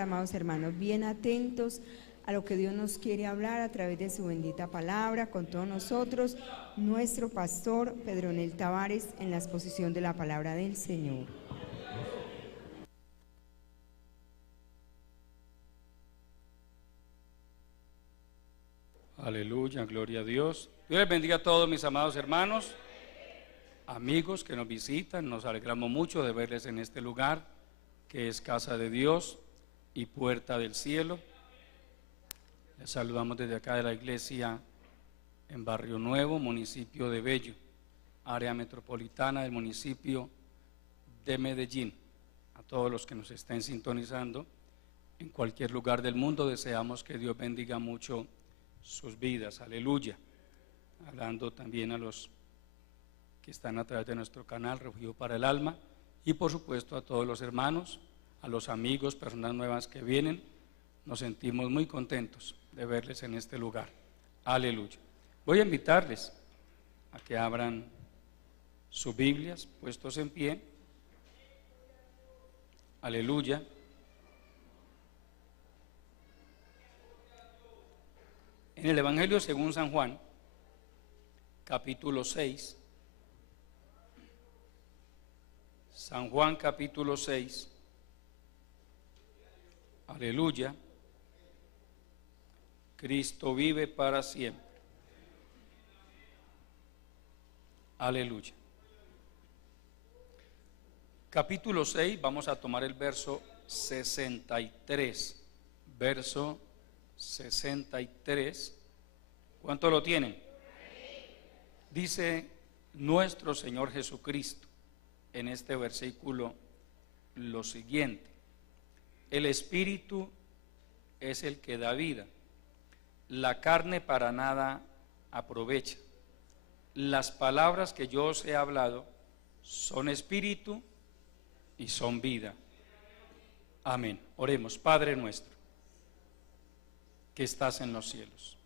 estar, amados hermanos, bien atentos a lo que Dios nos quiere hablar a través de su bendita palabra con todos nosotros, nuestro pastor Pedronel Tavares, en la exposición de la palabra del Señor. Aleluya, gloria a Dios. Dios les bendiga a todos mis amados hermanos, amigos que nos visitan. Nos alegramos mucho de verles en este lugar que es casa de Dios y puerta del cielo. Les saludamos desde acá de la iglesia en Barrio Nuevo, municipio de Bello, área metropolitana del municipio de Medellín. A todos los que nos estén sintonizando en cualquier lugar del mundo, deseamos que Dios bendiga mucho sus vidas, aleluya. Hablando también a los que están a través de nuestro canal Refugio para el Alma, y por supuesto a todos los hermanos, a los amigos, personas nuevas que vienen. Nos sentimos muy contentos de verles en este lugar, aleluya. Voy a invitarles a que abran sus Biblias puestos en pie, aleluya. En el Evangelio según San Juan, capítulo 6, San Juan capítulo 6, aleluya, Cristo vive para siempre, aleluya. Capítulo 6, vamos a tomar el verso 63, verso 63. ¿Cuánto lo tienen? Dice nuestro Señor Jesucristo en este versículo lo siguiente: el Espíritu es el que da vida, la carne para nada aprovecha. Las palabras que yo os he hablado son espíritu y son vida. Amén. Oremos. Padre nuestro que estás en los cielos,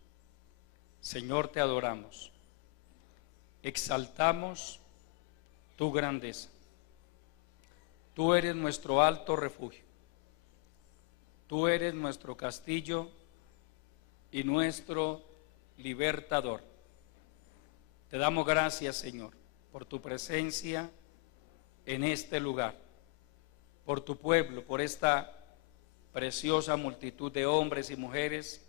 Señor, te adoramos, exaltamos tu grandeza. Tú eres nuestro alto refugio, tú eres nuestro castillo y nuestro libertador. Te damos gracias, Señor, por tu presencia en este lugar, por tu pueblo, por esta preciosa multitud de hombres y mujeres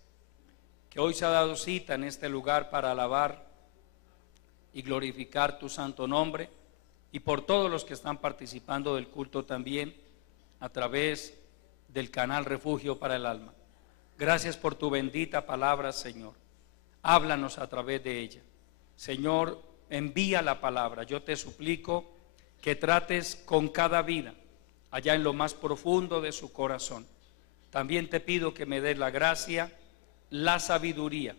que hoy se ha dado cita en este lugar para alabar y glorificar tu santo nombre, y por todos los que están participando del culto también a través del canal Refugio para el Alma. Gracias por tu bendita palabra, Señor. Háblanos a través de ella. Señor, envía la palabra. Yo te suplico que trates con cada vida allá en lo más profundo de su corazón. También te pido que me des la gracia, la sabiduría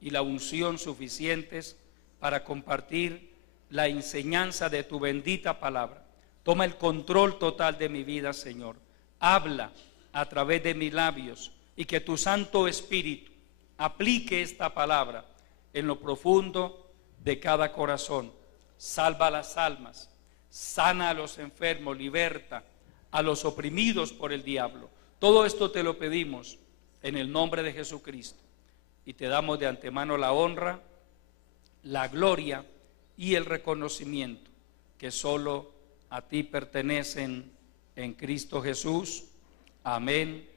y la unción suficientes para compartir la enseñanza de tu bendita palabra. Toma el control total de mi vida, Señor. Habla a través de mis labios y que tu Santo Espíritu aplique esta palabra en lo profundo de cada corazón. Salva las almas, sana a los enfermos, liberta a los oprimidos por el diablo. Todo esto te lo pedimos en el nombre de Jesucristo, y te damos de antemano la honra, la gloria y el reconocimiento que solo a ti pertenecen en Cristo Jesús. Amén,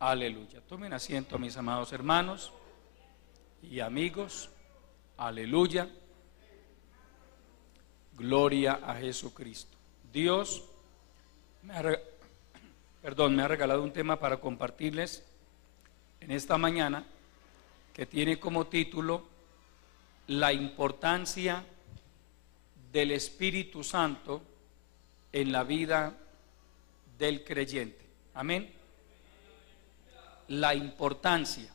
aleluya. Tomen asiento, mis amados hermanos y amigos, aleluya, gloria a Jesucristo. Dios me ha regalado un tema para compartirles en esta mañana que tiene como título la importancia del Espíritu Santo en la vida del creyente. Amén. La importancia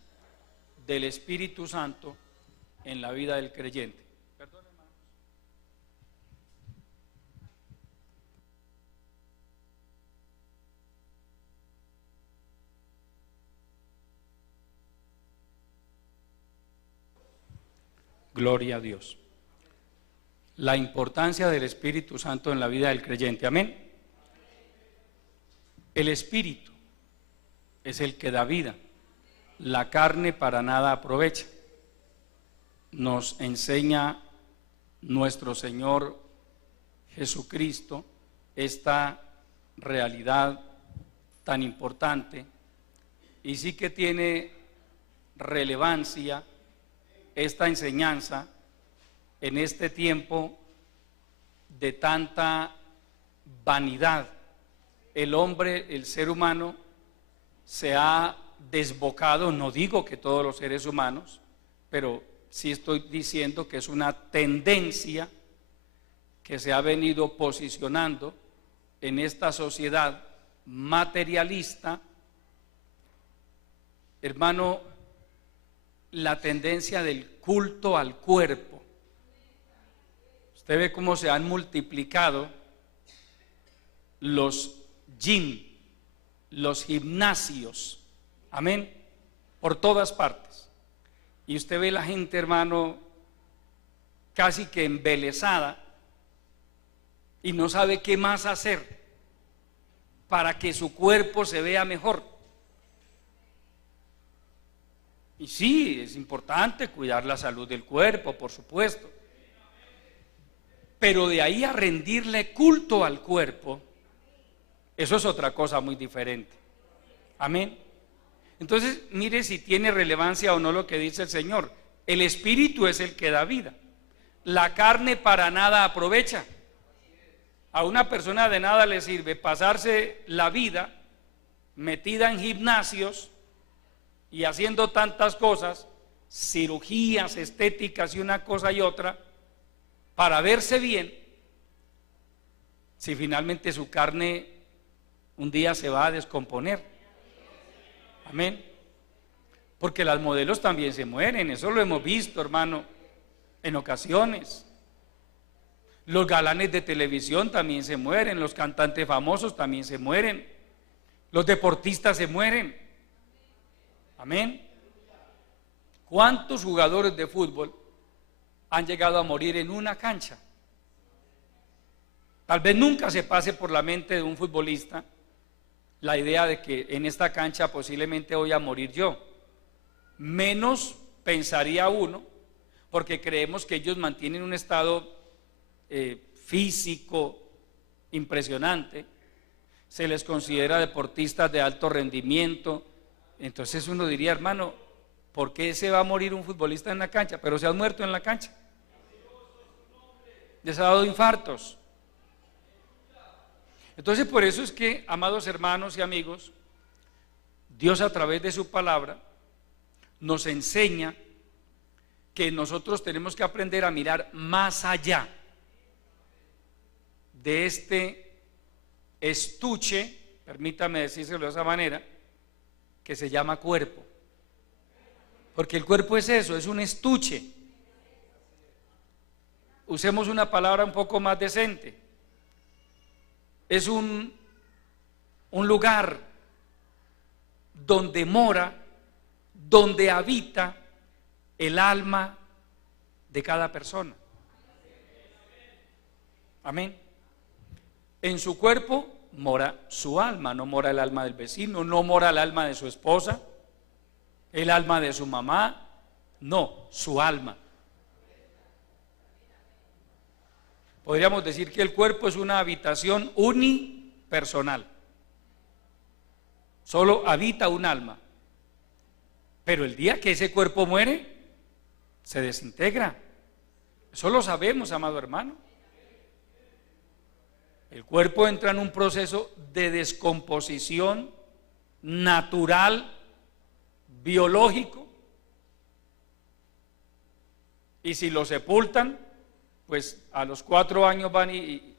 del Espíritu Santo en la vida del creyente. Perdón, hermanos. Gloria a Dios. La importancia del Espíritu Santo en la vida del creyente. Amén. El Espíritu es el que da vida. La carne para nada aprovecha. Nos enseña nuestro Señor Jesucristo esta realidad tan importante, y sí que tiene relevancia esta enseñanza en este tiempo de tanta vanidad. El hombre, el ser humano, se ha desbocado, no digo que todos los seres humanos, pero sí estoy diciendo que es una tendencia que se ha venido posicionando en esta sociedad materialista. Hermano, la tendencia del culto al cuerpo. Usted ve cómo se han multiplicado los gym, los gimnasios, amén, por todas partes. Y usted ve la gente, hermano, casi que embelesada y no sabe qué más hacer para que su cuerpo se vea mejor. Y sí, es importante cuidar la salud del cuerpo, por supuesto, pero de ahí a rendirle culto al cuerpo, eso es otra cosa muy diferente. Amén. Entonces, mire si tiene relevancia o no lo que dice el Señor. El espíritu es el que da vida. La carne para nada aprovecha. A una persona de nada le sirve pasarse la vida metida en gimnasios y haciendo tantas cosas, cirugías estéticas y una cosa y otra, para verse bien, si finalmente su carne un día se va a descomponer. Amén. Porque las modelos también se mueren, eso lo hemos visto, hermano, en ocasiones. Los galanes de televisión también se mueren, los cantantes famosos también se mueren, los deportistas se mueren. Amén. ¿Cuántos jugadores de fútbol han llegado a morir en una cancha? Tal vez nunca se pase por la mente de un futbolista la idea de que en esta cancha posiblemente voy a morir yo. Menos pensaría uno, porque creemos que ellos mantienen un estado físico impresionante, se les considera deportistas de alto rendimiento. Entonces uno diría, hermano, ¿por qué se va a morir un futbolista en la cancha? Pero se han muerto en la cancha. Les ha dado infartos. Entonces por eso es que, amados hermanos y amigos, Dios a través de su palabra nos enseña que nosotros tenemos que aprender a mirar más allá de este estuche, permítame decírselo de esa manera, que se llama cuerpo. Porque el cuerpo es eso, es un estuche. Usemos una palabra un poco más decente. Es un lugar donde mora, donde habita el alma de cada persona. Amén. En su cuerpo mora su alma, no mora el alma del vecino, no mora el alma de su esposa, el alma de su mamá, no, su alma. Podríamos decir que el cuerpo es una habitación unipersonal. Solo habita un alma. Pero el día que ese cuerpo muere, se desintegra. Eso lo sabemos, amado hermano. El cuerpo entra en un proceso de descomposición natural, biológico. Y si lo sepultan, pues a los 4 años van y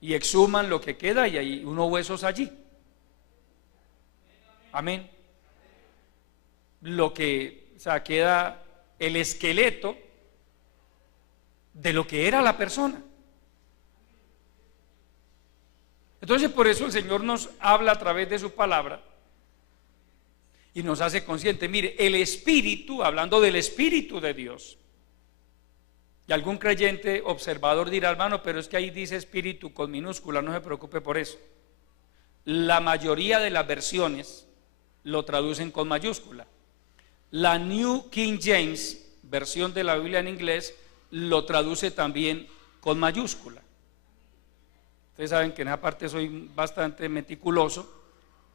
exhuman lo que queda y hay unos huesos allí. Amén. Lo que, o sea, queda el esqueleto de lo que era la persona. Entonces por eso el Señor nos habla a través de su palabra y nos hace consciente. Mire, el Espíritu, hablando del Espíritu de Dios, y algún creyente observador dirá, hermano, pero es que ahí dice Espíritu con minúscula, no se preocupe por eso. La mayoría de las versiones lo traducen con mayúscula. La New King James, versión de la Biblia en inglés, lo traduce también con mayúscula. Ustedes saben que en esa parte soy bastante meticuloso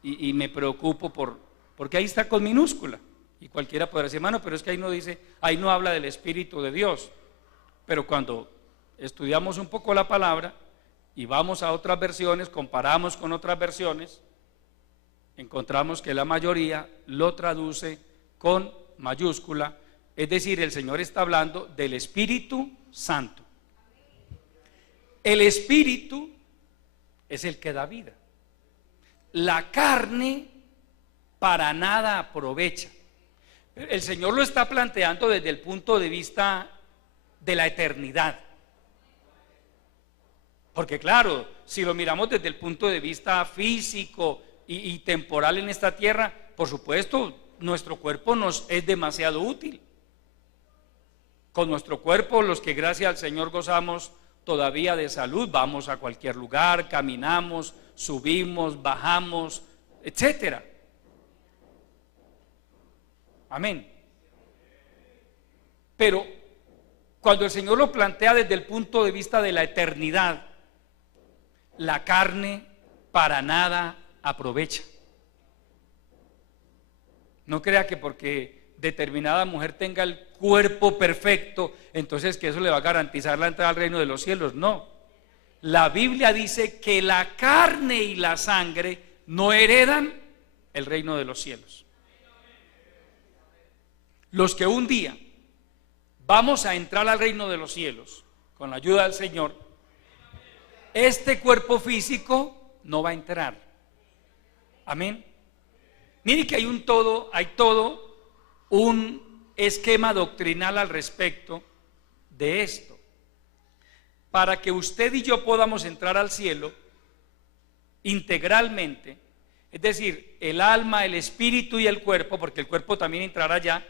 y me preocupo porque ahí está con minúscula. Y cualquiera podrá decir, hermano, pero es que ahí no dice, ahí no habla del Espíritu de Dios. Pero cuando estudiamos un poco la palabra y vamos a otras versiones, comparamos con otras versiones, encontramos que la mayoría lo traduce con mayúscula, es decir, el Señor está hablando del Espíritu Santo. El Espíritu es el que da vida. La carne para nada aprovecha. El Señor lo está planteando desde el punto de vista de la eternidad. Porque claro, si lo miramos desde el punto de vista físico y temporal en esta tierra, por supuesto, nuestro cuerpo nos es demasiado útil. Con nuestro cuerpo, los que gracias al Señor gozamos todavía de salud, vamos a cualquier lugar, caminamos, subimos, bajamos, etcétera. Amén. Pero cuando el Señor lo plantea desde el punto de vista de la eternidad, la carne para nada aprovecha. No crea que porque determinada mujer tenga el cuerpo perfecto, entonces que eso le va a garantizar la entrada al reino de los cielos. No. La Biblia dice que la carne y la sangre no heredan el reino de los cielos. Los que un día vamos a entrar al reino de los cielos con la ayuda del Señor, este cuerpo físico no va a entrar. Amén. Mire que hay todo un esquema doctrinal al respecto de esto. Para que usted y yo podamos entrar al cielo integralmente, es decir, el alma, el espíritu y el cuerpo, porque el cuerpo también entrará allá,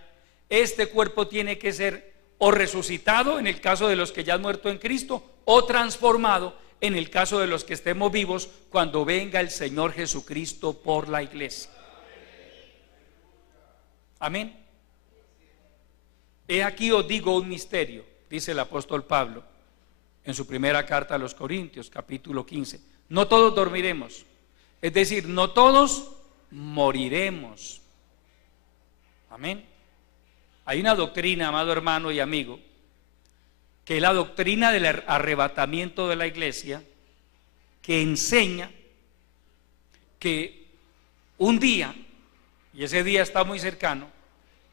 este cuerpo tiene que ser o resucitado en el caso de los que ya han muerto en Cristo, o transformado en el caso de los que estemos vivos cuando venga el Señor Jesucristo por la iglesia. Amén. He aquí os digo un misterio, dice el apóstol Pablo en su primera carta a los Corintios, capítulo 15. No todos dormiremos, es decir, no todos moriremos. Amén. Hay una doctrina, amado hermano y amigo, que es la doctrina del arrebatamiento de la iglesia, que enseña que un día, y ese día está muy cercano,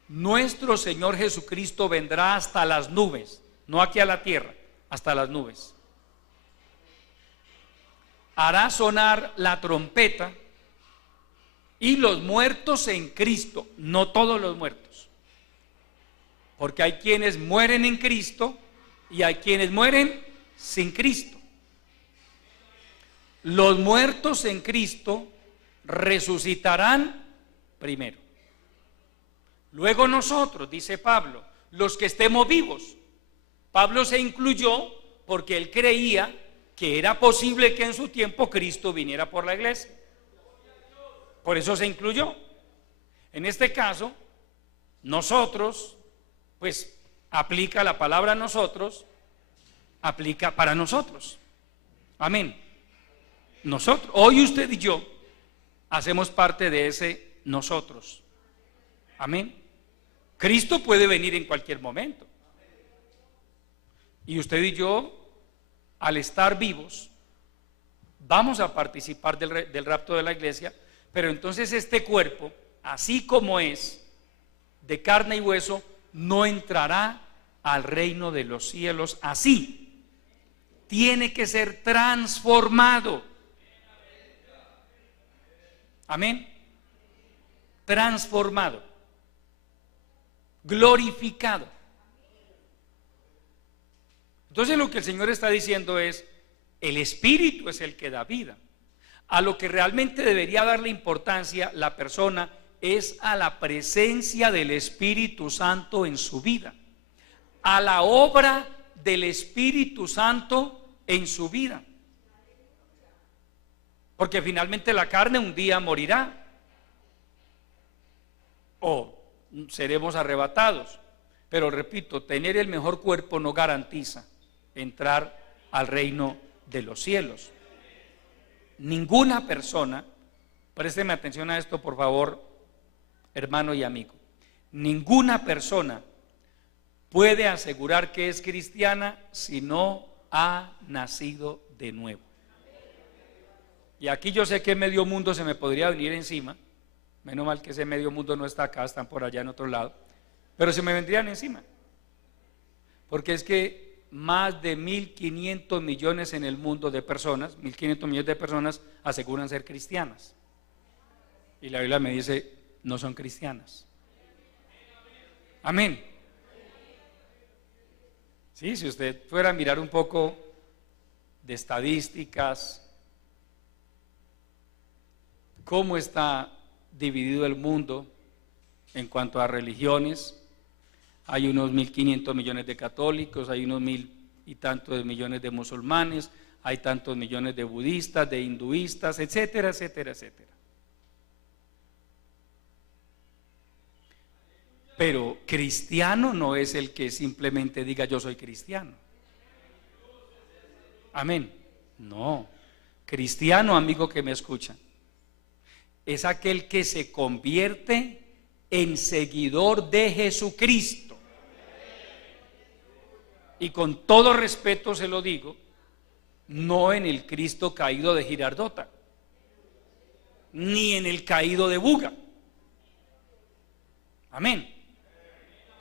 nuestro Señor Jesucristo vendrá hasta las nubes, no aquí a la tierra, hasta las nubes. Hará sonar la trompeta y los muertos en Cristo, no todos los muertos, porque hay quienes mueren en Cristo y hay quienes mueren sin Cristo. Los muertos en Cristo resucitarán primero. Luego nosotros, dice Pablo, los que estemos vivos. Pablo se incluyó porque él creía que era posible que en su tiempo Cristo viniera por la iglesia. Por eso se incluyó. En este caso, nosotros, pues aplica la palabra nosotros, aplica para nosotros. Amén. Nosotros, hoy usted y yo hacemos parte de ese nosotros. Amén. Cristo puede venir en cualquier momento. Y usted y yo, al estar vivos, vamos a participar del rapto de la iglesia, pero entonces este cuerpo, así como es, de carne y hueso, no entrará al reino de los cielos así. Tiene que ser transformado. Amén. Transformado. Glorificado. Entonces lo que el Señor está diciendo es, el Espíritu es el que da vida. A lo que realmente debería darle importancia la persona es a la presencia del Espíritu Santo en su vida, a la obra del Espíritu Santo en su vida. Porque finalmente la carne un día morirá. seremos arrebatados. Pero repito, tener el mejor cuerpo no garantiza entrar al reino de los cielos. Ninguna persona, présteme atención a esto por favor, hermano y amigo, ninguna persona puede asegurar que es cristiana si no ha nacido de nuevo. Y aquí yo sé que medio mundo se me podría venir encima, menos mal que ese medio mundo no está acá, están por allá en otro lado, pero se me vendrían encima, porque es que más de 1.500 millones en el mundo de personas, 1.500 millones de personas aseguran ser cristianas, y la Biblia me dice, no son cristianas. Amén. Sí, si usted fuera a mirar un poco de estadísticas, cómo está dividido el mundo en cuanto a religiones, hay unos 1.500 millones de católicos, hay unos 1.000 y tantos millones de musulmanes, hay tantos millones de budistas, de hinduistas, etcétera, etcétera, etcétera. Pero cristiano no es el que simplemente diga yo soy cristiano. Amén. No, cristiano, amigo que me escucha, es aquel que se convierte en seguidor de Jesucristo. Y con todo respeto se lo digo, no en el Cristo caído de Girardota, ni en el caído de Buga. Amén.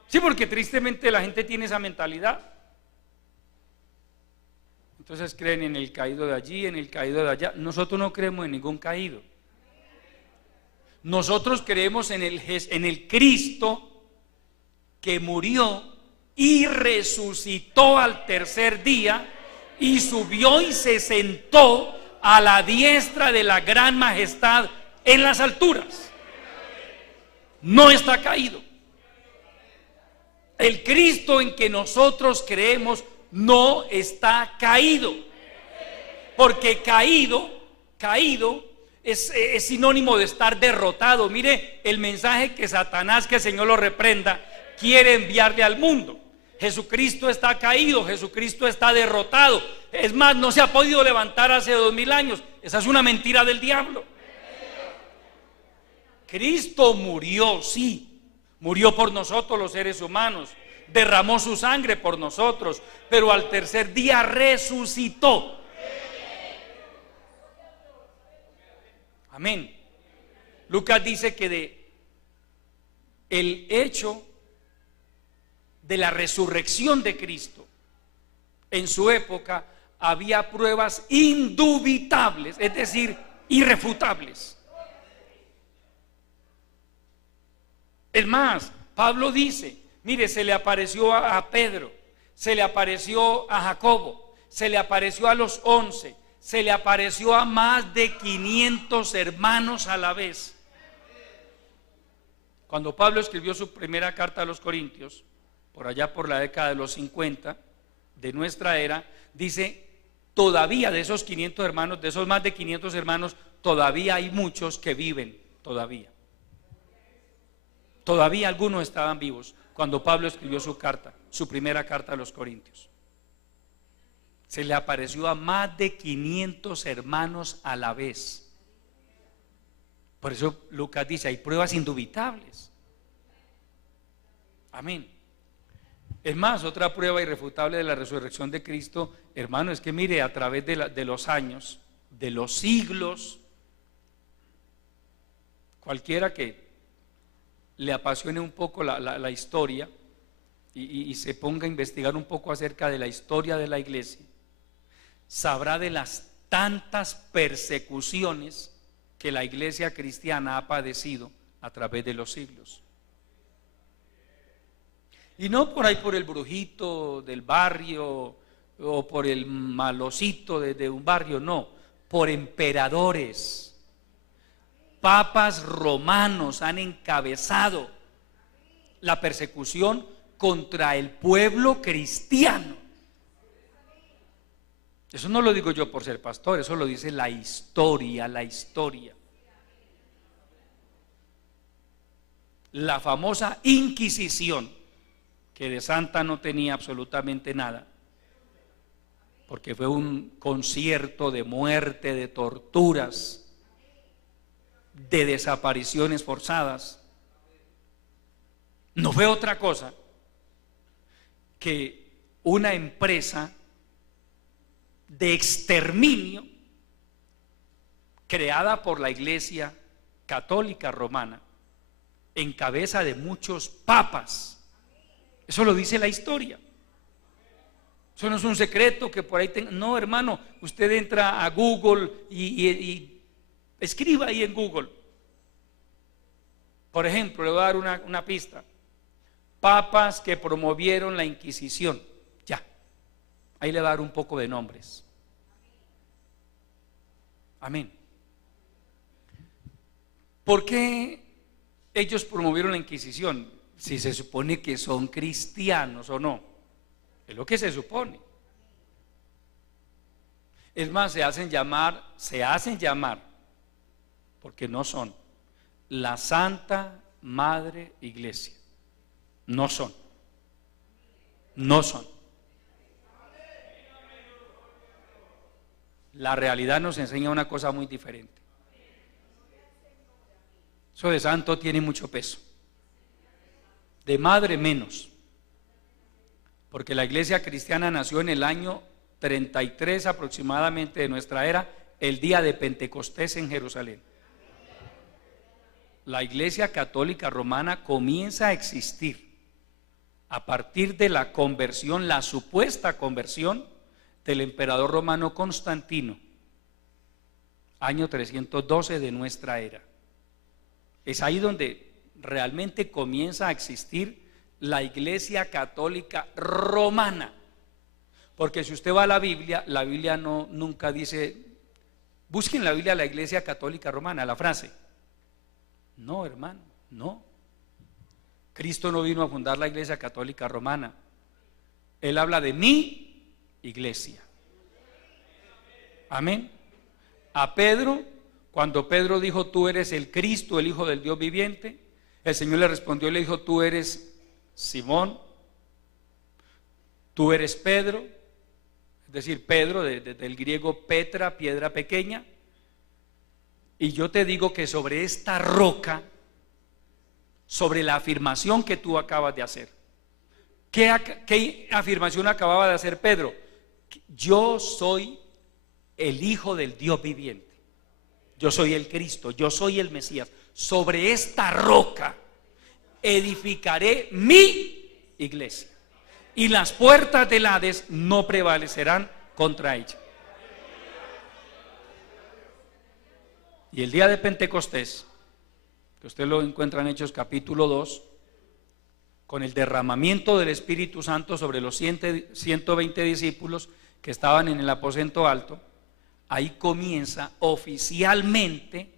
Sí, porque tristemente la gente tiene esa mentalidad. Entonces creen en el caído de allí, en el caído de allá. Nosotros no creemos en ningún caído. Nosotros creemos en el Cristo que murió y resucitó al tercer día y subió y se sentó a la diestra de la gran majestad en las alturas. No está caído. El Cristo en que nosotros creemos no está caído, porque caído es sinónimo de estar derrotado. Mire el mensaje que Satanás, que el Señor lo reprenda, quiere enviarle al mundo. Jesucristo está caído, Jesucristo está derrotado. Es más, no se ha podido levantar hace 2000 años. Esa es una mentira del diablo. Cristo murió, sí, murió por nosotros los seres humanos, derramó su sangre por nosotros, pero al tercer día resucitó. Amén. Lucas dice que el hecho de la resurrección de Cristo, en su época había pruebas indubitables, es decir, irrefutables. Es más, Pablo dice, mire, se le apareció a Pedro, se le apareció a Jacobo, se le apareció a los 11, se le apareció a más de 500 hermanos a la vez. Cuando Pablo escribió su primera carta a los Corintios, por allá por la década de los 50 de nuestra era, dice, todavía de esos 500 hermanos, de esos más de 500 hermanos, todavía hay muchos que viven, todavía. Todavía algunos estaban vivos cuando Pablo escribió su carta, su primera carta a los Corintios. Se le apareció a más de 500 hermanos a la vez. Por eso Lucas dice, hay pruebas indubitables. Amén. Es más, otra prueba irrefutable de la resurrección de Cristo, hermano, es que mire, a través de los años, de los siglos, cualquiera que le apasione un poco la historia y se ponga a investigar un poco acerca de la historia de la iglesia, sabrá de las tantas persecuciones que la iglesia cristiana ha padecido a través de los siglos. Y no por ahí por el brujito del barrio o por el malocito de un barrio, no, por emperadores. Papas romanos han encabezado la persecución contra el pueblo cristiano. Eso no lo digo yo por ser pastor, eso lo dice la historia. la famosa Inquisición, que de santa no tenía absolutamente nada, porque fue un concierto de muerte, de torturas, de desapariciones forzadas. No fue otra cosa que una empresa de exterminio creada por la Iglesia Católica Romana en cabeza de muchos papas. Eso lo dice la historia. Eso no es un secreto que por ahí tenga. No, hermano, usted entra a Google y escriba ahí en Google. Por ejemplo, le voy a dar una pista: papas que promovieron la Inquisición. Ya, ahí le va a dar un poco de nombres. Amén. ¿Por qué ellos promovieron la Inquisición? Si se supone que son cristianos o no. Es lo que se supone. Es más, se hacen llamar, porque no son, la Santa Madre Iglesia. No son. La realidad nos enseña una cosa muy diferente. Eso de santo tiene mucho peso. De madre menos. Porque la iglesia cristiana nació en el año 33 aproximadamente de nuestra era, el día de Pentecostés en Jerusalén. La iglesia católica romana comienza a existir a partir de la conversión, la supuesta conversión del emperador romano Constantino, año 312 de nuestra era. Es ahí donde realmente comienza a existir la iglesia católica romana. Porque si usted va a la Biblia nunca dice, busquen en la Biblia la iglesia católica romana, la frase. No, hermano, no. Cristo no vino a fundar la iglesia católica romana. Él habla de mi iglesia. Amén. A Pedro, cuando Pedro dijo, tú eres el Cristo, el Hijo del Dios viviente, el Señor le respondió y le dijo, tú eres Simón, tú eres Pedro, es decir, Pedro, del griego Petra, piedra pequeña, y yo te digo que sobre esta roca, sobre la afirmación que tú acabas de hacer. ¿Qué afirmación acababa de hacer Pedro? Yo soy el Hijo del Dios viviente. Yo soy el Cristo, yo soy el Mesías. Sobre esta roca edificaré mi iglesia, y las puertas del Hades no prevalecerán contra ella. Y el día de Pentecostés, que usted lo encuentra en Hechos capítulo 2, con el derramamiento del Espíritu Santo sobre los 120 discípulos que estaban en el aposento alto, ahí comienza oficialmente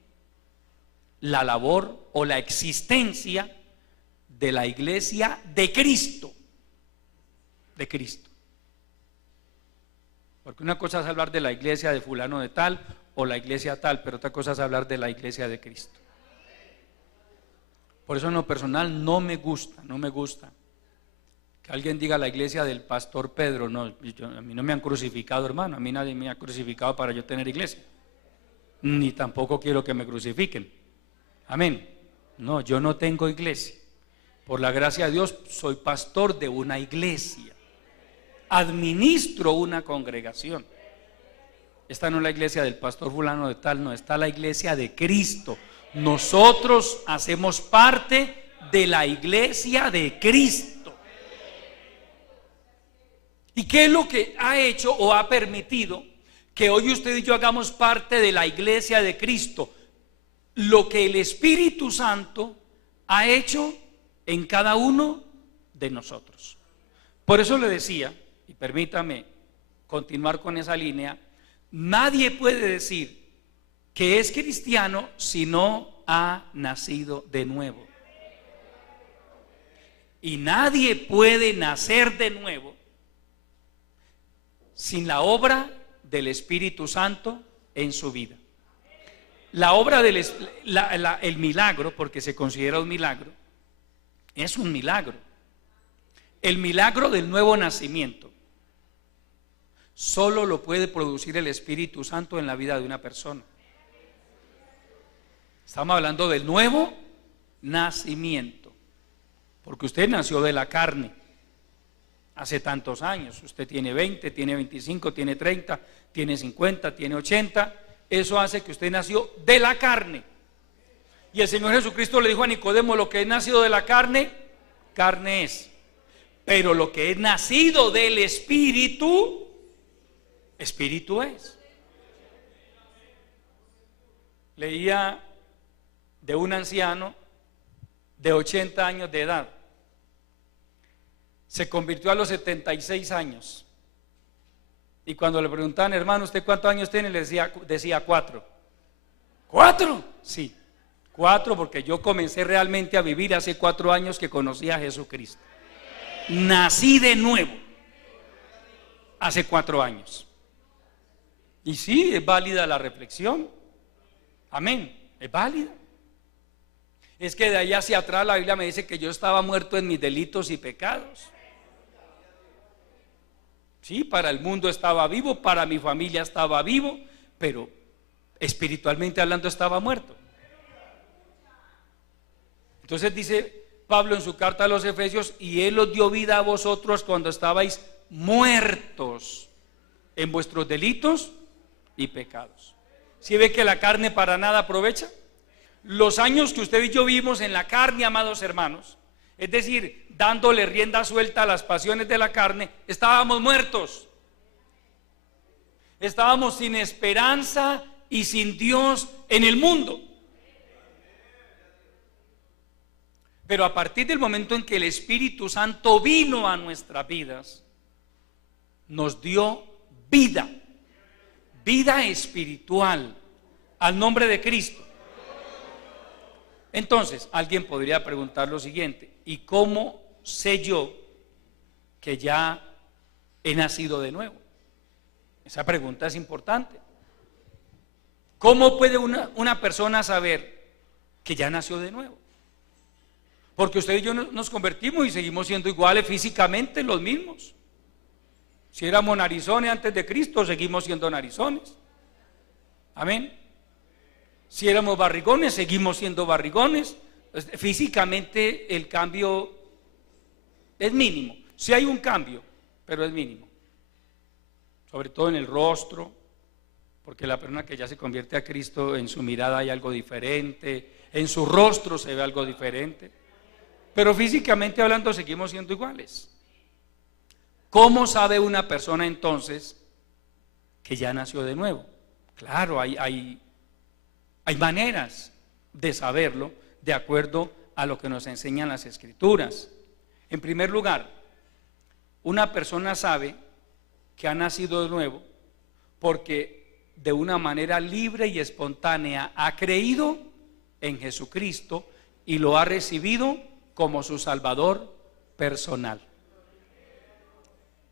la labor o la existencia de la iglesia de Cristo. De Cristo. Porque una cosa es hablar de la iglesia de fulano de tal o la iglesia tal, pero otra cosa es hablar de la iglesia de Cristo. Por eso en lo personal no me gusta que alguien diga la iglesia del pastor Pedro. No, a mí no me han crucificado, hermano, a mí nadie me ha crucificado para yo tener iglesia, ni tampoco quiero que me crucifiquen. Amén. No, yo no tengo iglesia. Por la gracia de Dios soy pastor de una iglesia, administro una congregación. Esta no es la iglesia del pastor fulano de tal, no, está la iglesia de Cristo. Nosotros hacemos parte de la iglesia de Cristo. ¿Y qué es lo que ha hecho o ha permitido que hoy usted y yo hagamos parte de la iglesia de Cristo? Lo que el Espíritu Santo ha hecho en cada uno de nosotros. Por eso le decía, y permítame continuar con esa línea, nadie puede decir que es cristiano si no ha nacido de nuevo. Y nadie puede nacer de nuevo sin la obra del Espíritu Santo en su vida. La obra el milagro, porque se considera un milagro, Es un milagro. El milagro del nuevo nacimiento solo lo puede producir el Espíritu Santo en la vida de una persona. Estamos hablando del nuevo nacimiento, porque usted nació de la carne hace tantos años. Usted tiene 20, tiene 25, tiene 30, tiene 50, tiene 80. Eso hace que usted nació de la carne. Y el Señor Jesucristo le dijo a Nicodemo: lo que es nacido de la carne, carne es. Pero lo que es nacido del Espíritu, Espíritu es. Leía de un anciano de 80 años de edad. Se convirtió a los 76 años. Y cuando le preguntaban: hermano, ¿usted cuántos años tiene? Le decía 4. ¿4? Sí, 4, porque yo comencé realmente a vivir hace 4 años que conocí a Jesucristo. Nací de nuevo hace 4 años. Y sí, es válida la reflexión. Amén, es válida. Es que de ahí hacia atrás la Biblia me dice que yo estaba muerto en mis delitos y pecados. Sí, para el mundo estaba vivo, para mi familia estaba vivo, pero espiritualmente hablando estaba muerto. Entonces dice Pablo en su carta a los Efesios: y Él os dio vida a vosotros cuando estabais muertos en vuestros delitos y pecados. ¿Sí ve que la carne para nada aprovecha? Los años que usted y yo vivimos en la carne, amados hermanos, es decir, dándole rienda suelta a las pasiones de la carne, estábamos muertos. Estábamos sin esperanza y sin Dios en el mundo. Pero a partir del momento en que el Espíritu Santo vino a nuestras vidas, nos dio vida, vida espiritual, al nombre de Cristo. Entonces, alguien podría preguntar lo siguiente: ¿y cómo sé yo que ya he nacido de nuevo? Esa pregunta es importante. ¿Cómo puede una persona saber que ya nació de nuevo? Porque usted y yo nos convertimos y seguimos siendo iguales físicamente, los mismos. Si éramos narizones antes de Cristo, seguimos siendo narizones. Amén. Si éramos barrigones, seguimos siendo barrigones. Físicamente el cambio es mínimo. Sí hay un cambio, pero es mínimo. Sobre todo en el rostro, porque la persona que ya se convierte a Cristo, en su mirada hay algo diferente, en su rostro se ve algo diferente. Pero físicamente hablando seguimos siendo iguales. ¿Cómo sabe una persona entonces que ya nació de nuevo? Claro, hay maneras de saberlo de acuerdo a lo que nos enseñan las Escrituras. En primer lugar, una persona sabe que ha nacido de nuevo porque de una manera libre y espontánea ha creído en Jesucristo y lo ha recibido como su Salvador personal.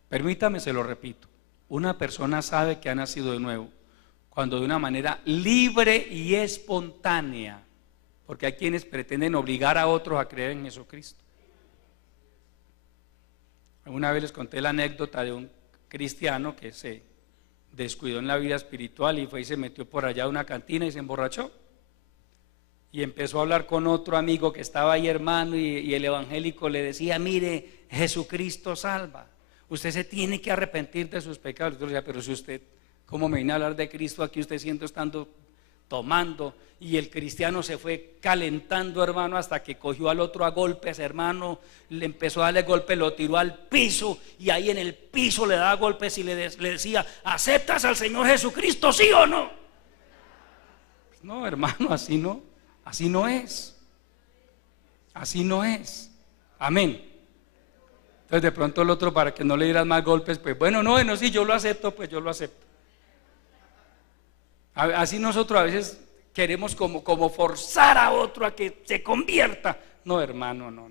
Permítame, se lo repito: una persona sabe que ha nacido de nuevo cuando de una manera libre y espontánea, porque hay quienes pretenden obligar a otros a creer en Jesucristo. Alguna vez les conté la anécdota de un cristiano que se descuidó en la vida espiritual y fue y se metió por allá a una cantina y se emborrachó. Y empezó a hablar con otro amigo que estaba ahí, hermano, y el evangélico le decía: mire, Jesucristo salva, usted se tiene que arrepentir de sus pecados. Yo le decía: pero si usted, ¿cómo me viene a hablar de Cristo aquí usted estando tomando? Y el cristiano se fue calentando, hermano, hasta que cogió al otro a golpes, hermano, le empezó a darle golpes, lo tiró al piso, y ahí en el piso le daba golpes y le decía: ¿aceptas al Señor Jesucristo, sí o no? No, hermano, así no es. Así no es. Amén. Entonces de pronto el otro, para que no le dieran más golpes, pues bueno, sí, yo lo acepto, pues yo lo acepto. Así nosotros a veces queremos como forzar a otro a que se convierta. No, hermano, no.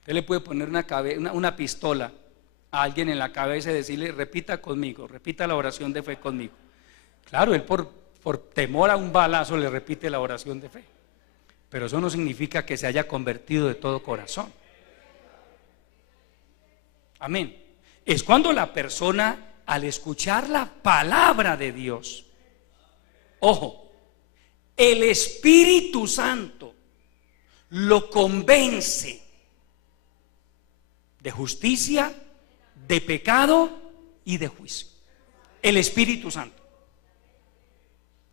Usted le puede poner una pistola a alguien en la cabeza y decirle: repita conmigo, repita la oración de fe conmigo. Claro, él por temor a un balazo le repite la oración de fe. pero eso no significa que se haya convertido de todo corazón. Amén. Es cuando la persona, al escuchar la palabra de Dios, ojo, el Espíritu Santo lo convence de justicia, de pecado y de juicio. El Espíritu Santo.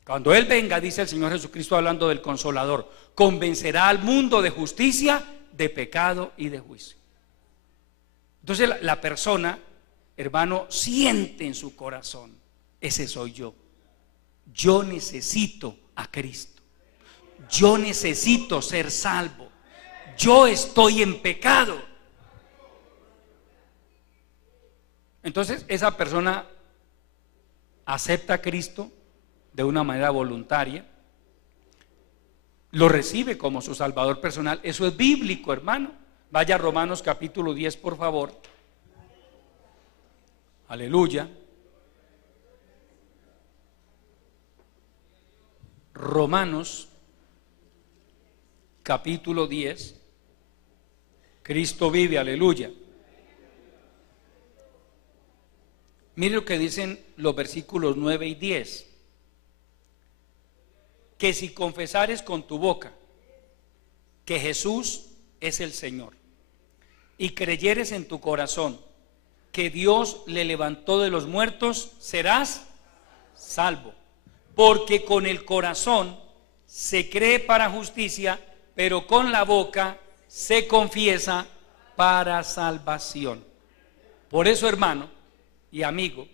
Cuando Él venga, dice el Señor Jesucristo hablando del Consolador, convencerá al mundo de justicia, de pecado y de juicio. Entonces la persona, hermano, siente en su corazón: ese soy yo. Yo necesito a Cristo. Yo necesito ser salvo. Yo estoy en pecado. Entonces esa persona acepta a Cristo de una manera voluntaria, lo recibe como su Salvador personal. Eso es bíblico, hermano. Vaya a Romanos capítulo 10, por favor. Aleluya. Romanos capítulo 10. Cristo vive, aleluya. Mire lo que dicen los versículos 9 y 10. Que si confesares con tu boca que Jesús es el Señor y creyeres en tu corazón que Dios le levantó de los muertos, serás salvo. Porque con el corazón se cree para justicia, pero con la boca se confiesa para salvación. Por eso, hermano y amigo,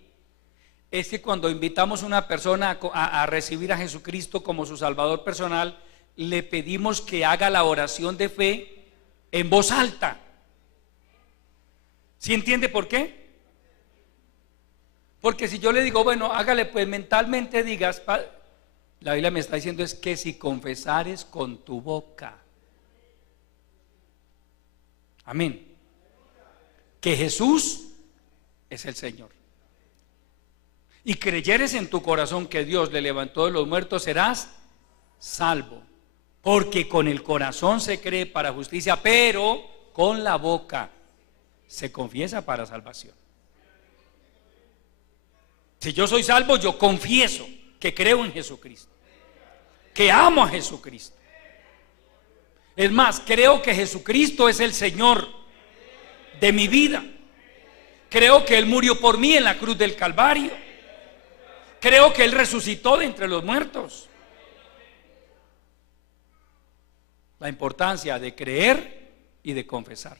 es que cuando invitamos a una persona a recibir a Jesucristo como su Salvador personal, le pedimos que haga la oración de fe en voz alta. ¿Sí entiende por qué? Porque si yo le digo, bueno, hágale, pues mentalmente digas, la Biblia me está diciendo es que si confesares con tu boca, amén, que Jesús es el Señor, y creyeres en tu corazón que Dios le levantó de los muertos, serás salvo. Porque con el corazón se cree para justicia, pero con la boca se confiesa para salvación. Si yo soy salvo, yo confieso que creo en Jesucristo, que amo a Jesucristo. Es más, creo que Jesucristo es el Señor de mi vida. Creo que Él murió por mí en la cruz del Calvario. Creo que Él resucitó de entre los muertos. La importancia de creer y de confesar.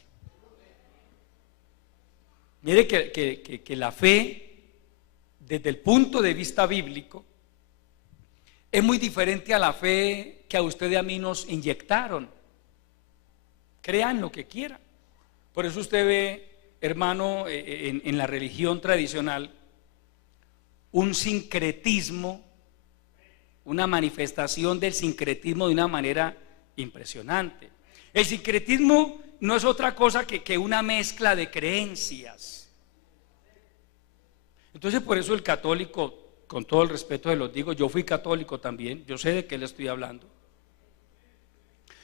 Mire que la fe, desde el punto de vista bíblico, es muy diferente a la fe que a usted y a mí nos inyectaron. Crean lo que quieran. Por eso usted ve, hermano, en la religión tradicional, un sincretismo, una manifestación del sincretismo de una manera impresionante. El sincretismo no es otra cosa que una mezcla de creencias. Entonces, por eso el católico, con todo el respeto se los digo, yo fui católico también, yo sé de qué le estoy hablando.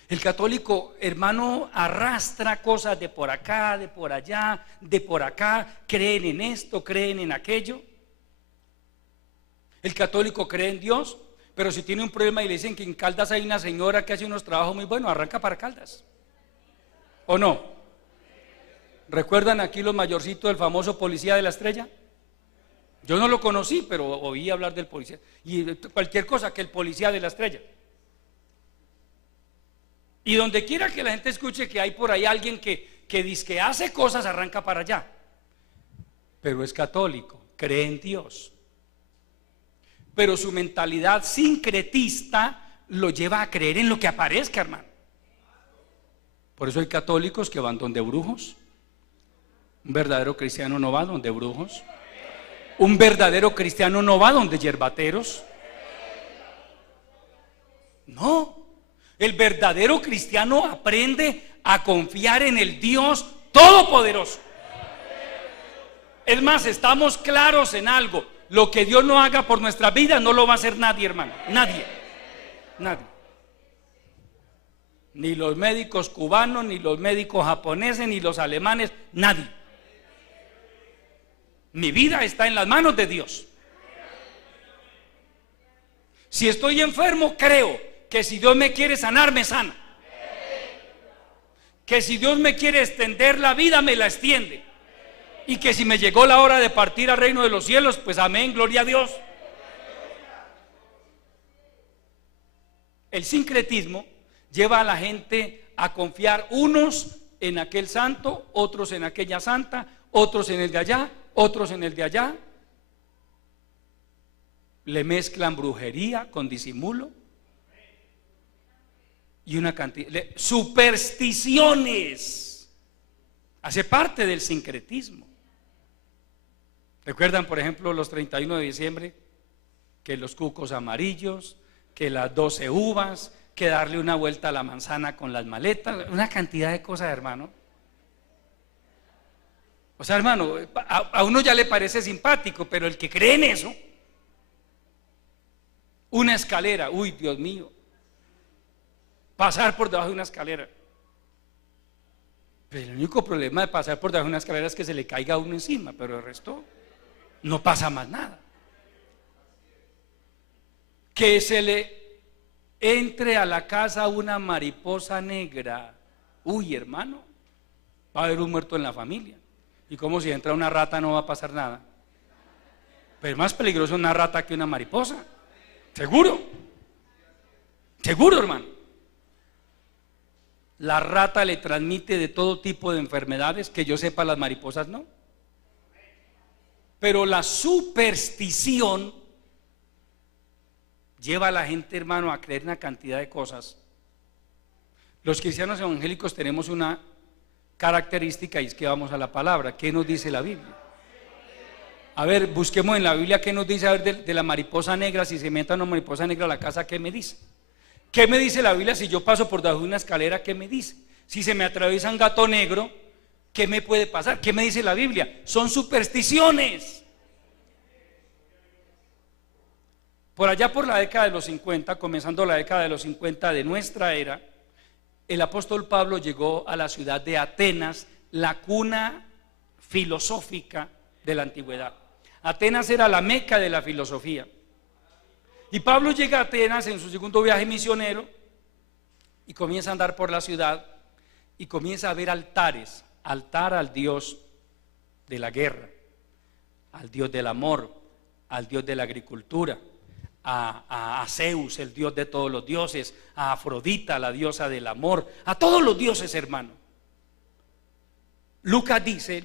El católico, hermano, arrastra cosas de por acá, de por allá, de por acá, creen en esto, creen en aquello. El católico cree en Dios, pero si tiene un problema y le dicen que en Caldas hay una señora que hace unos trabajos muy buenos, arranca para Caldas. ¿O no? ¿Recuerdan aquí los mayorcitos del famoso policía de la Estrella? Yo no lo conocí, pero oí hablar del policía. Y cualquier cosa, que el policía de la Estrella. Y donde quiera que la gente escuche que hay por ahí alguien que dice que hace cosas, arranca para allá. Pero es católico, cree en Dios. Pero su mentalidad sincretista lo lleva a creer en lo que aparezca, hermano. Por eso hay católicos que van donde brujos. Un verdadero cristiano no va donde brujos. Un verdadero cristiano no va donde yerbateros. No. El verdadero cristiano aprende a confiar en el Dios Todopoderoso. Es más, estamos claros en algo: lo que Dios no haga por nuestra vida no lo va a hacer nadie, hermano. Nadie. ni los médicos cubanos, ni los médicos japoneses, ni los alemanes, nadie. Mi vida está en las manos de Dios. Si estoy enfermo, creo que si Dios me quiere sanar, me sana. Que si Dios me quiere extender la vida, me la extiende. Y que si me llegó la hora de partir al reino de los cielos, pues amén, gloria a Dios. El sincretismo lleva a la gente a confiar unos en aquel santo, otros en aquella santa, otros en el de allá, otros en el de allá. Le mezclan brujería con disimulo y una cantidad de supersticiones. Hace parte del sincretismo. ¿Recuerdan, por ejemplo, los 31 de diciembre? Que los cucos amarillos, que las 12 uvas, que darle una vuelta a la manzana con las maletas, una cantidad de cosas, hermano. O sea, hermano, a uno ya le parece simpático, pero el que cree en eso, una escalera, uy, Dios mío, pasar por debajo de una escalera. Pero el único problema de pasar por debajo de una escalera es que se le caiga a uno encima, pero el resto no pasa más nada. Que se le entre a la casa una mariposa negra, uy, hermano, va a haber un muerto en la familia. Y como si entra una rata no va a pasar nada. Pero es más peligroso una rata que una mariposa. Seguro. Seguro, hermano. La rata le transmite de todo tipo de enfermedades, que yo sepa, las mariposas no. Pero la superstición lleva a la gente, hermano, a creer una cantidad de cosas. Los cristianos evangélicos tenemos una característica y es que vamos a la palabra. ¿Qué nos dice la Biblia? A ver, busquemos en la Biblia qué nos dice, a ver, de la mariposa negra. Si se meta una mariposa negra a la casa, ¿qué me dice? ¿Qué me dice la Biblia si yo paso por debajo de una escalera? ¿Qué me dice? Si se me atraviesa un gato negro, ¿qué me puede pasar? ¿Qué me dice la Biblia? Son supersticiones. Por allá por la década de los 50, comenzando la década de los 50 de nuestra era, el apóstol Pablo llegó a la ciudad de Atenas, la cuna filosófica de la antigüedad. Atenas era la meca de la filosofía. Y Pablo llega a Atenas en su segundo viaje misionero y comienza a andar por la ciudad y comienza a ver altares, altar al Dios de la guerra, al Dios del amor, al Dios de la agricultura, a Zeus, el Dios de todos los dioses, a Afrodita, la diosa del amor, a todos los dioses, hermano. Lucas dice,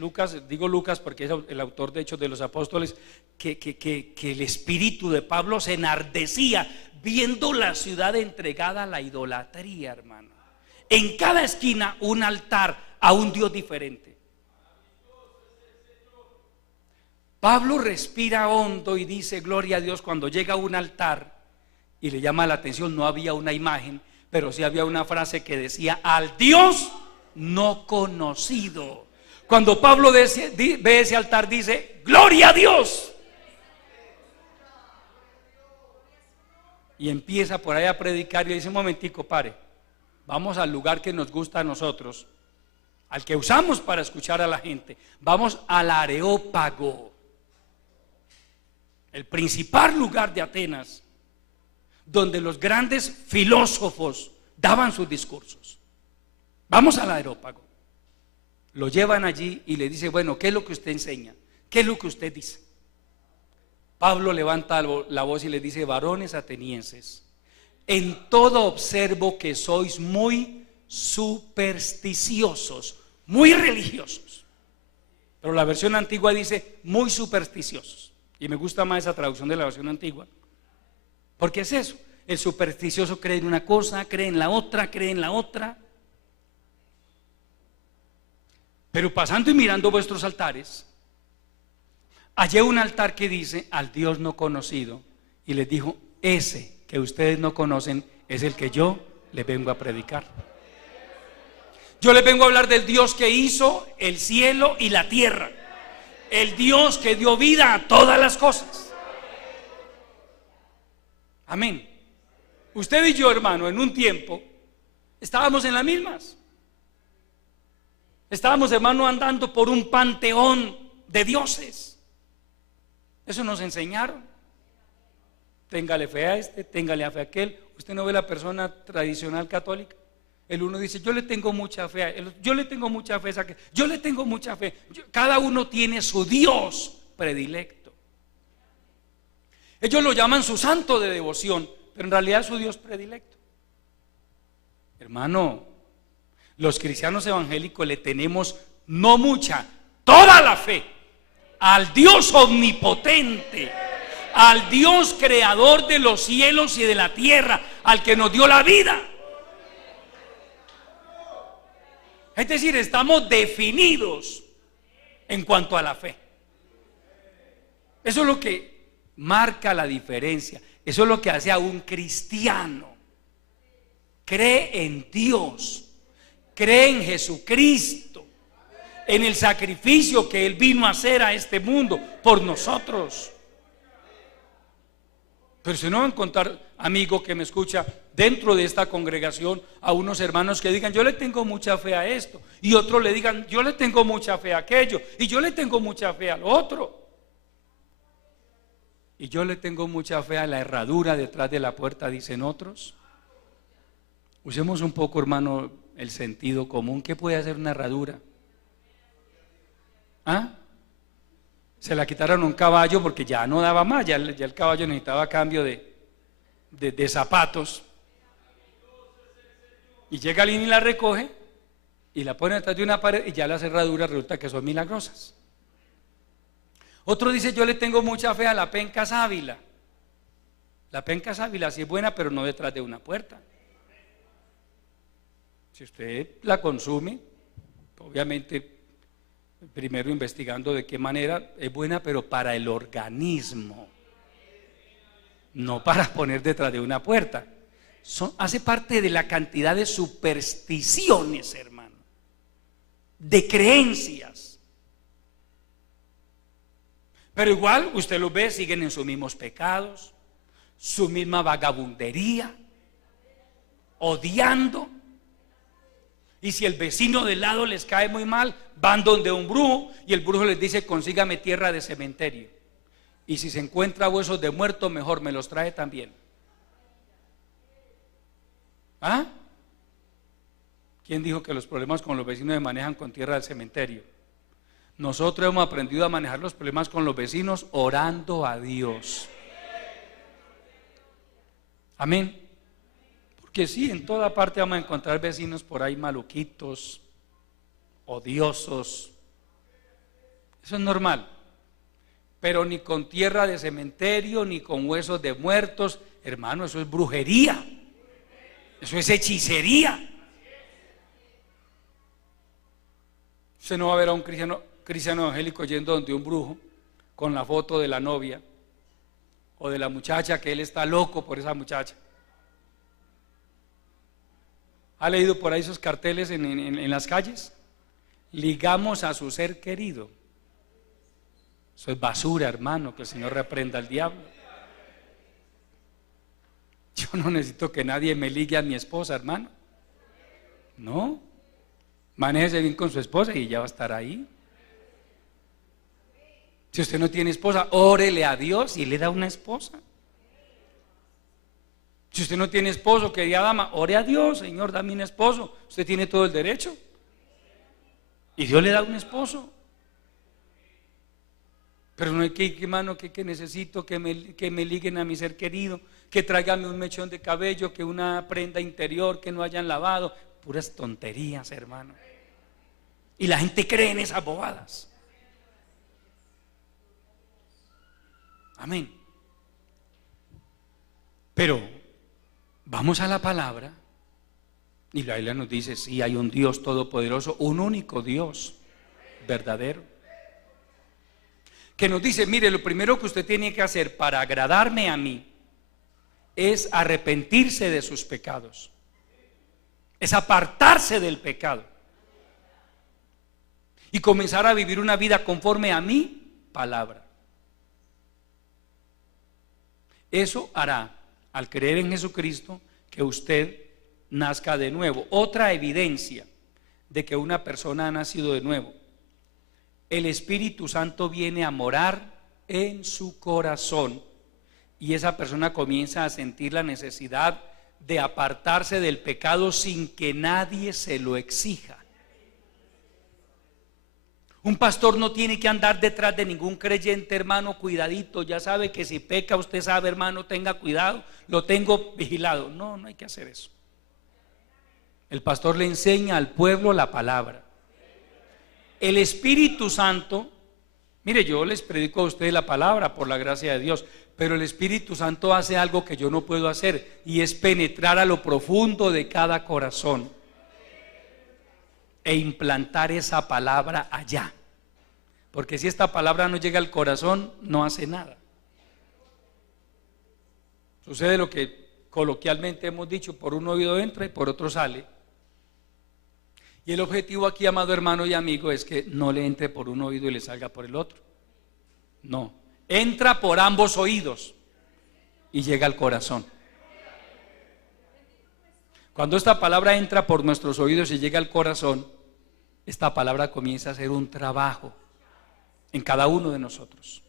digo Lucas porque es el autor de Hechos de los Apóstoles, que el espíritu de Pablo se enardecía viendo la ciudad entregada a la idolatría, hermano. En cada esquina un altar a un Dios diferente. Pablo respira hondo y dice gloria a Dios cuando llega a un altar y le llama la atención, no había una imagen, pero sí había una frase que decía al Dios no conocido. Cuando Pablo ve ese altar dice gloria a Dios y empieza por ahí a predicar y dice un momentico, pare, vamos al lugar que nos gusta a nosotros, al que usamos para escuchar a la gente, vamos al Areópago, el principal lugar de Atenas, donde los grandes filósofos daban sus discursos. Vamos al Areópago. Lo llevan allí y le dice, bueno, ¿qué es lo que usted enseña? ¿Qué es lo que usted dice? Pablo levanta la voz y le dice, varones atenienses, en todo observo que sois muy supersticiosos, muy religiosos. Pero la versión antigua dice muy supersticiosos. Y me gusta más esa traducción de la versión antigua. Porque es eso, el supersticioso cree en una cosa, cree en la otra, cree en la otra. Pero pasando y mirando vuestros altares, hallé un altar que dice al Dios no conocido, y les dijo, ese que ustedes no conocen es el que yo les vengo a predicar. Yo les vengo a hablar del Dios que hizo el cielo y la tierra, el Dios que dio vida a todas las cosas. Amén. Usted y yo, hermano, en un tiempo Estábamos en las mismas. Estábamos, hermano, andando por un panteón de dioses. Eso nos enseñaron. Téngale fe a este, téngale fe a aquel. Usted no ve la persona tradicional católica. El uno dice, yo le tengo mucha fe a él, yo le tengo mucha fe a aquel, yo le tengo mucha fe. Cada uno tiene su Dios predilecto. Ellos lo llaman su santo de devoción, pero en realidad es su Dios predilecto. Hermano, los cristianos evangélicos le tenemos no mucha, toda la fe al Dios omnipotente, al Dios creador de los cielos y de la tierra, al que nos dio la vida. Es decir, estamos definidos en cuanto a la fe. Eso es lo que marca la diferencia. Eso es lo que hace a un cristiano. Cree en Dios, cree en Jesucristo, en el sacrificio que Él vino a hacer a este mundo por nosotros. Pero si no va a encontrar, amigo que me escucha, dentro de esta congregación a unos hermanos que digan, yo le tengo mucha fe a esto, y otros le digan, yo le tengo mucha fe a aquello, y yo le tengo mucha fe al otro, y yo le tengo mucha fe a la herradura detrás de la puerta, dicen otros. Usemos un poco, hermano, el sentido común. ¿Qué puede hacer una herradura? ¿Ah? Se la quitaron a un caballo porque ya no daba más, ya el caballo necesitaba cambio de zapatos. Y llega alguien y la recoge y la pone detrás de una pared y ya las herraduras resulta que son milagrosas. Otro dice, yo le tengo mucha fe a la penca sábila. La penca sábila sí es buena, pero no detrás de una puerta. Si usted la consume, obviamente primero investigando de qué manera es buena, pero para el organismo, no para poner detrás de una puerta. Hace parte de la cantidad de supersticiones, hermano, de creencias. Pero igual usted los ve, siguen en sus mismos pecados, su misma vagabundería, odiando. Y si el vecino del lado les cae muy mal, van donde un brujo y el brujo les dice, consígame tierra de cementerio. Y si se encuentra huesos de muerto, mejor me los trae también. ¿Ah? ¿Quién dijo que los problemas con los vecinos se manejan con tierra del cementerio? Nosotros hemos aprendido a manejar los problemas con los vecinos orando a Dios. Amén. Porque sí, en toda parte vamos a encontrar vecinos por ahí maluquitos, odiosos. Eso es normal. Pero ni con tierra de cementerio, ni con huesos de muertos. Hermano, eso es brujería. Eso es hechicería. Usted no va a ver a un cristiano evangélico yendo donde un brujo con la foto de la novia o de la muchacha, que él está loco por esa muchacha. ¿Ha leído por ahí esos carteles en las calles? Ligamos a su ser querido. Eso es basura, hermano, que el Señor reprenda al diablo. Yo no necesito que nadie me ligue a mi esposa, hermano. No. Manéjese bien con su esposa y ya va a estar ahí. Si usted no tiene esposa, órele a Dios y le da una esposa. Si usted no tiene esposo, querida dama, ore a Dios, Señor, dame un esposo. Usted tiene todo el derecho. Y Dios le da un esposo. Pero no hay que, hermano, que necesito que me liguen a mi ser querido, que tráigame un mechón de cabello, que una prenda interior que no hayan lavado. Puras tonterías, hermano. Y la gente cree en esas bobadas. Amén. Pero vamos a la palabra y la Biblia nos dice, sí, hay un Dios todopoderoso, un único Dios verdadero, que nos dice, mire, lo primero que usted tiene que hacer para agradarme a mí es arrepentirse de sus pecados, es apartarse del pecado y comenzar a vivir una vida conforme a mi palabra. Eso hará, al creer en Jesucristo, que usted nazca de nuevo. Otra evidencia de que una persona ha nacido de nuevo: el Espíritu Santo viene a morar en su corazón y esa persona comienza a sentir la necesidad de apartarse del pecado sin que nadie se lo exija. Un pastor no tiene que andar detrás de ningún creyente, hermano, cuidadito, ya sabe que si peca, usted sabe, hermano, tenga cuidado, lo tengo vigilado. No, no hay que hacer eso. El pastor le enseña al pueblo la palabra. El Espíritu Santo, mire, yo les predico a ustedes la palabra por la gracia de Dios, pero el Espíritu Santo hace algo que yo no puedo hacer, y es penetrar a lo profundo de cada corazón e implantar esa palabra allá. Porque si esta palabra no llega al corazón, no hace nada. Sucede lo que coloquialmente hemos dicho: por un oído entra y por otro sale. Y el objetivo aquí, amado hermano y amigo, es que no le entre por un oído y le salga por el otro. No, entra por ambos oídos y llega al corazón. Cuando esta palabra entra por nuestros oídos y llega al corazón, esta palabra comienza a hacer un trabajo en cada uno de nosotros.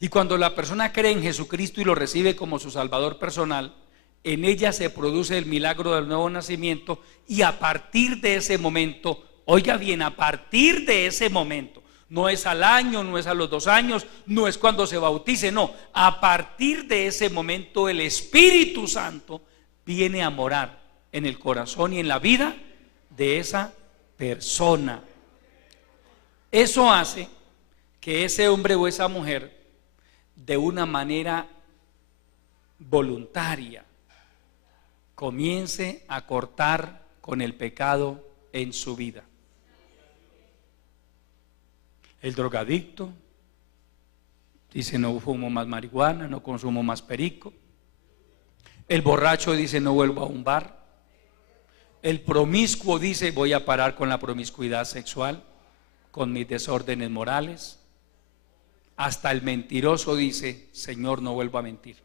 Y cuando la persona cree en Jesucristo y lo recibe como su Salvador personal, en ella se produce el milagro del nuevo nacimiento, y a partir de ese momento, oiga bien, a partir de ese momento, no es al año, no es a los 2 años, no es cuando se bautice, no, a partir de ese momento el Espíritu Santo viene a morar en el corazón y en la vida de esa persona. Eso hace que ese hombre o esa mujer, de una manera voluntaria, comience a cortar con el pecado en su vida. El drogadicto dice: no fumo más marihuana, no consumo más perico. El borracho dice: no vuelvo a un bar. El promiscuo dice: voy a parar con la promiscuidad sexual, con mis desórdenes morales. Hasta el mentiroso dice: Señor, no vuelvo a mentir.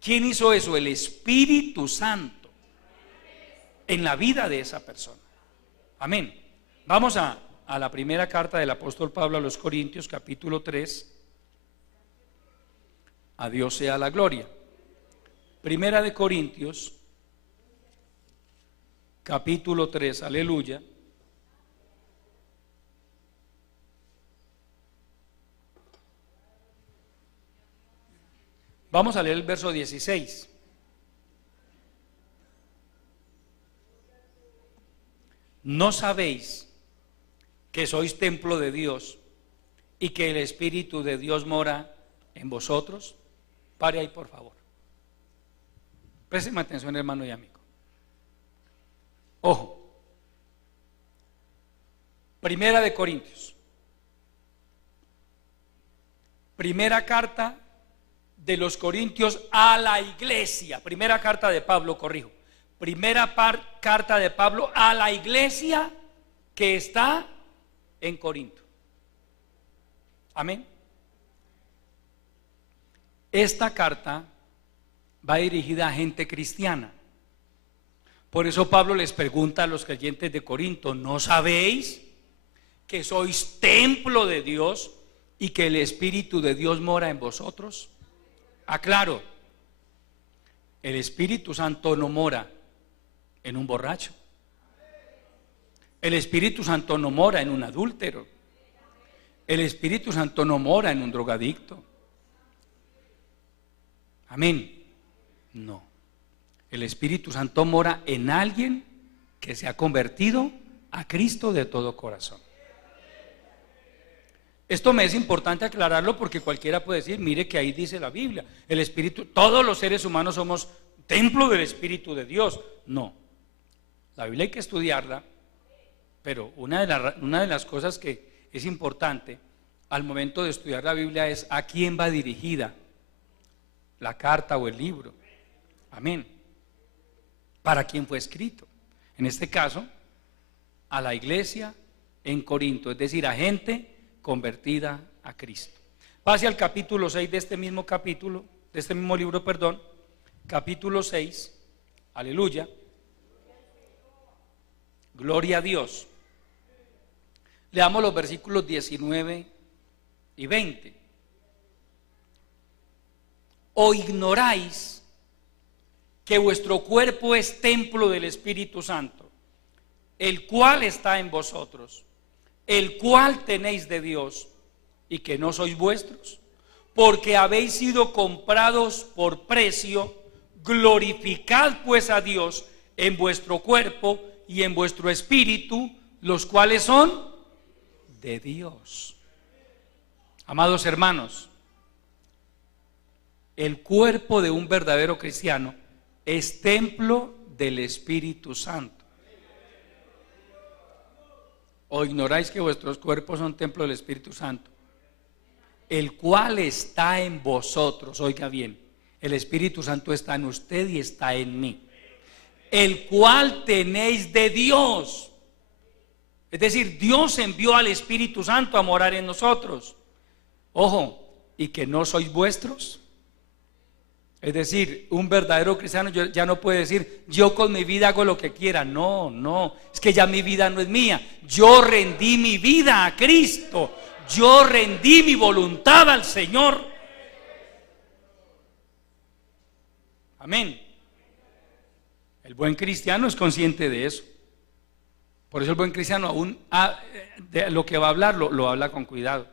¿Quién hizo eso? El Espíritu Santo en la vida de esa persona. Amén. Vamos a la primera carta del apóstol Pablo a los Corintios, capítulo 3. A Dios sea la gloria. Primera de Corintios, capítulo 3, aleluya. Vamos a leer el verso 16. ¿No sabéis que sois templo de Dios y que el Espíritu de Dios mora en vosotros? Pare ahí, por favor. Présteme atención, hermano y amigo. Ojo. Primera de Corintios. Primera carta de los Corintios a la iglesia. Primera carta de Pablo, corrijo. Primera carta de Pablo a la iglesia que está en Corinto. Amén. Esta carta va dirigida a gente cristiana. Por eso Pablo les pregunta a los creyentes de Corinto: ¿no sabéis que sois templo de Dios y que el Espíritu de Dios mora en vosotros? Aclaro, el Espíritu Santo no mora en un borracho. El Espíritu Santo no mora en un adúltero. El Espíritu Santo no mora en un drogadicto. Amén. No. El Espíritu Santo mora en alguien que se ha convertido a Cristo de todo corazón. Esto me es importante aclararlo porque cualquiera puede decir: mire que ahí dice la Biblia, el Espíritu, todos los seres humanos somos templo del Espíritu de Dios. No, la Biblia hay que estudiarla, pero una de las cosas que es importante al momento de estudiar la Biblia es a quién va dirigida la carta o el libro. Amén. ¿Para quién fue escrito? En este caso, a la iglesia en Corinto, es decir, a gente convertida a Cristo. Pase al capítulo 6 de este mismo capítulo, de este mismo libro, perdón, capítulo 6, aleluya, gloria a Dios. Leamos los versículos 19 y 20. ¿O ignoráis que vuestro cuerpo es templo del Espíritu Santo, el cual está en vosotros, el cual tenéis de Dios, y que no sois vuestros? Porque habéis sido comprados por precio. Glorificad pues a Dios en vuestro cuerpo y en vuestro espíritu, los cuales son de Dios. Amados hermanos, el cuerpo de un verdadero cristiano es templo del Espíritu Santo. ¿O ignoráis que vuestros cuerpos son templo del Espíritu Santo, el cual está en vosotros? Oiga bien, el Espíritu Santo está en usted y está en mí, el cual tenéis de Dios. Es decir, Dios envió al Espíritu Santo a morar en nosotros. Ojo, y que no sois vuestros. Es decir, un verdadero cristiano ya no puede decir, yo con mi vida hago lo que quiera. No, es que ya mi vida no es mía. Yo rendí mi vida a Cristo. Yo rendí mi voluntad al Señor. Amén. El buen cristiano es consciente de eso. Por eso el buen cristiano aún de lo que va a hablar lo habla con cuidado.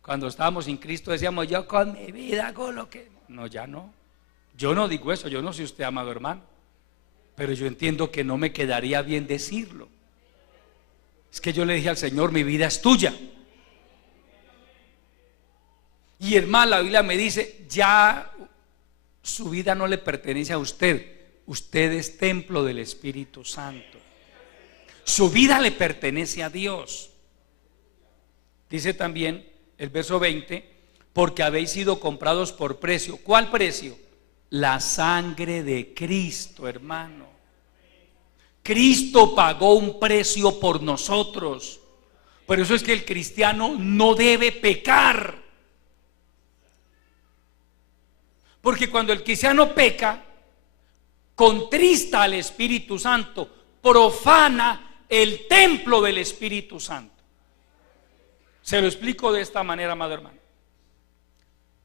Cuando estábamos sin Cristo decíamos, yo con mi vida hago lo que... No, ya no. Yo no digo eso, yo no sé usted, amado hermano, pero yo entiendo que no me quedaría bien decirlo. Es que yo le dije al Señor, mi vida es tuya. Y hermano, la Biblia me dice, ya su vida no le pertenece a usted. Usted es templo del Espíritu Santo. Su vida le pertenece a Dios. Dice también el verso 20, porque habéis sido comprados por precio. ¿Cuál precio? La sangre de Cristo, hermano. Cristo pagó un precio por nosotros. Por eso es que el cristiano no debe pecar. Porque cuando el cristiano peca, contrista al Espíritu Santo, profana el templo del Espíritu Santo. Se lo explico de esta manera, amado hermano.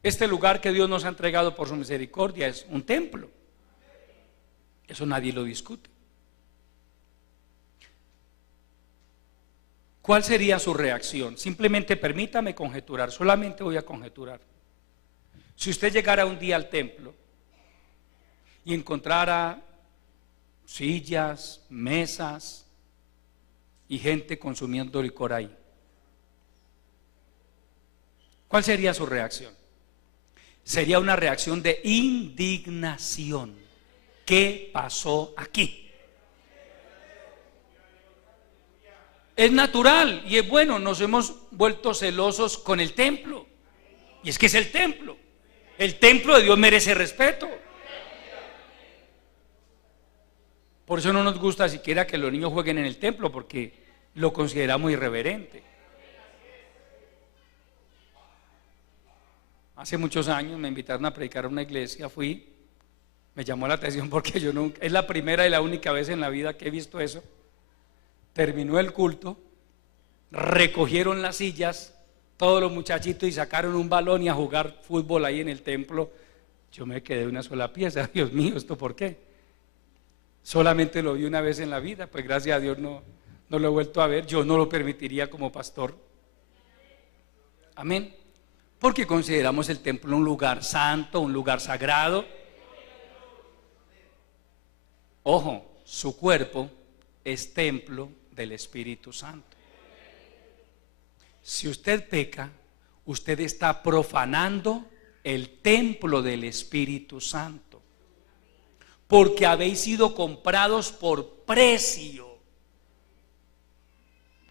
Este lugar que Dios nos ha entregado por su misericordia es un templo. Eso nadie lo discute. ¿Cuál sería su reacción? Simplemente permítame conjeturar, solamente voy a conjeturar. Si usted llegara un día al templo y encontrara sillas, mesas y gente consumiendo licor ahí, ¿cuál sería su reacción? Sería una reacción de indignación. ¿Qué pasó aquí? Es natural y es bueno, nos hemos vuelto celosos con el templo. Y es que es el templo. El templo de Dios merece respeto. Por eso no nos gusta siquiera que los niños jueguen en el templo, porque lo consideramos irreverente. Hace muchos años me invitaron a predicar a una iglesia, fui, me llamó la atención porque yo nunca, es la primera y la única vez en la vida que he visto eso. Terminó el culto, recogieron las sillas, todos los muchachitos, y sacaron un balón y a jugar fútbol ahí en el templo. Yo me quedé una sola pieza. Dios mío, ¿esto por qué? Solamente lo vi una vez en la vida, pues gracias a Dios no lo he vuelto a ver. Yo no lo permitiría como pastor. Amén. Porque consideramos el templo un lugar santo, un lugar sagrado. Ojo, su cuerpo es templo del Espíritu Santo. Si usted peca, usted está profanando el templo del Espíritu Santo. Porque habéis sido comprados por precio.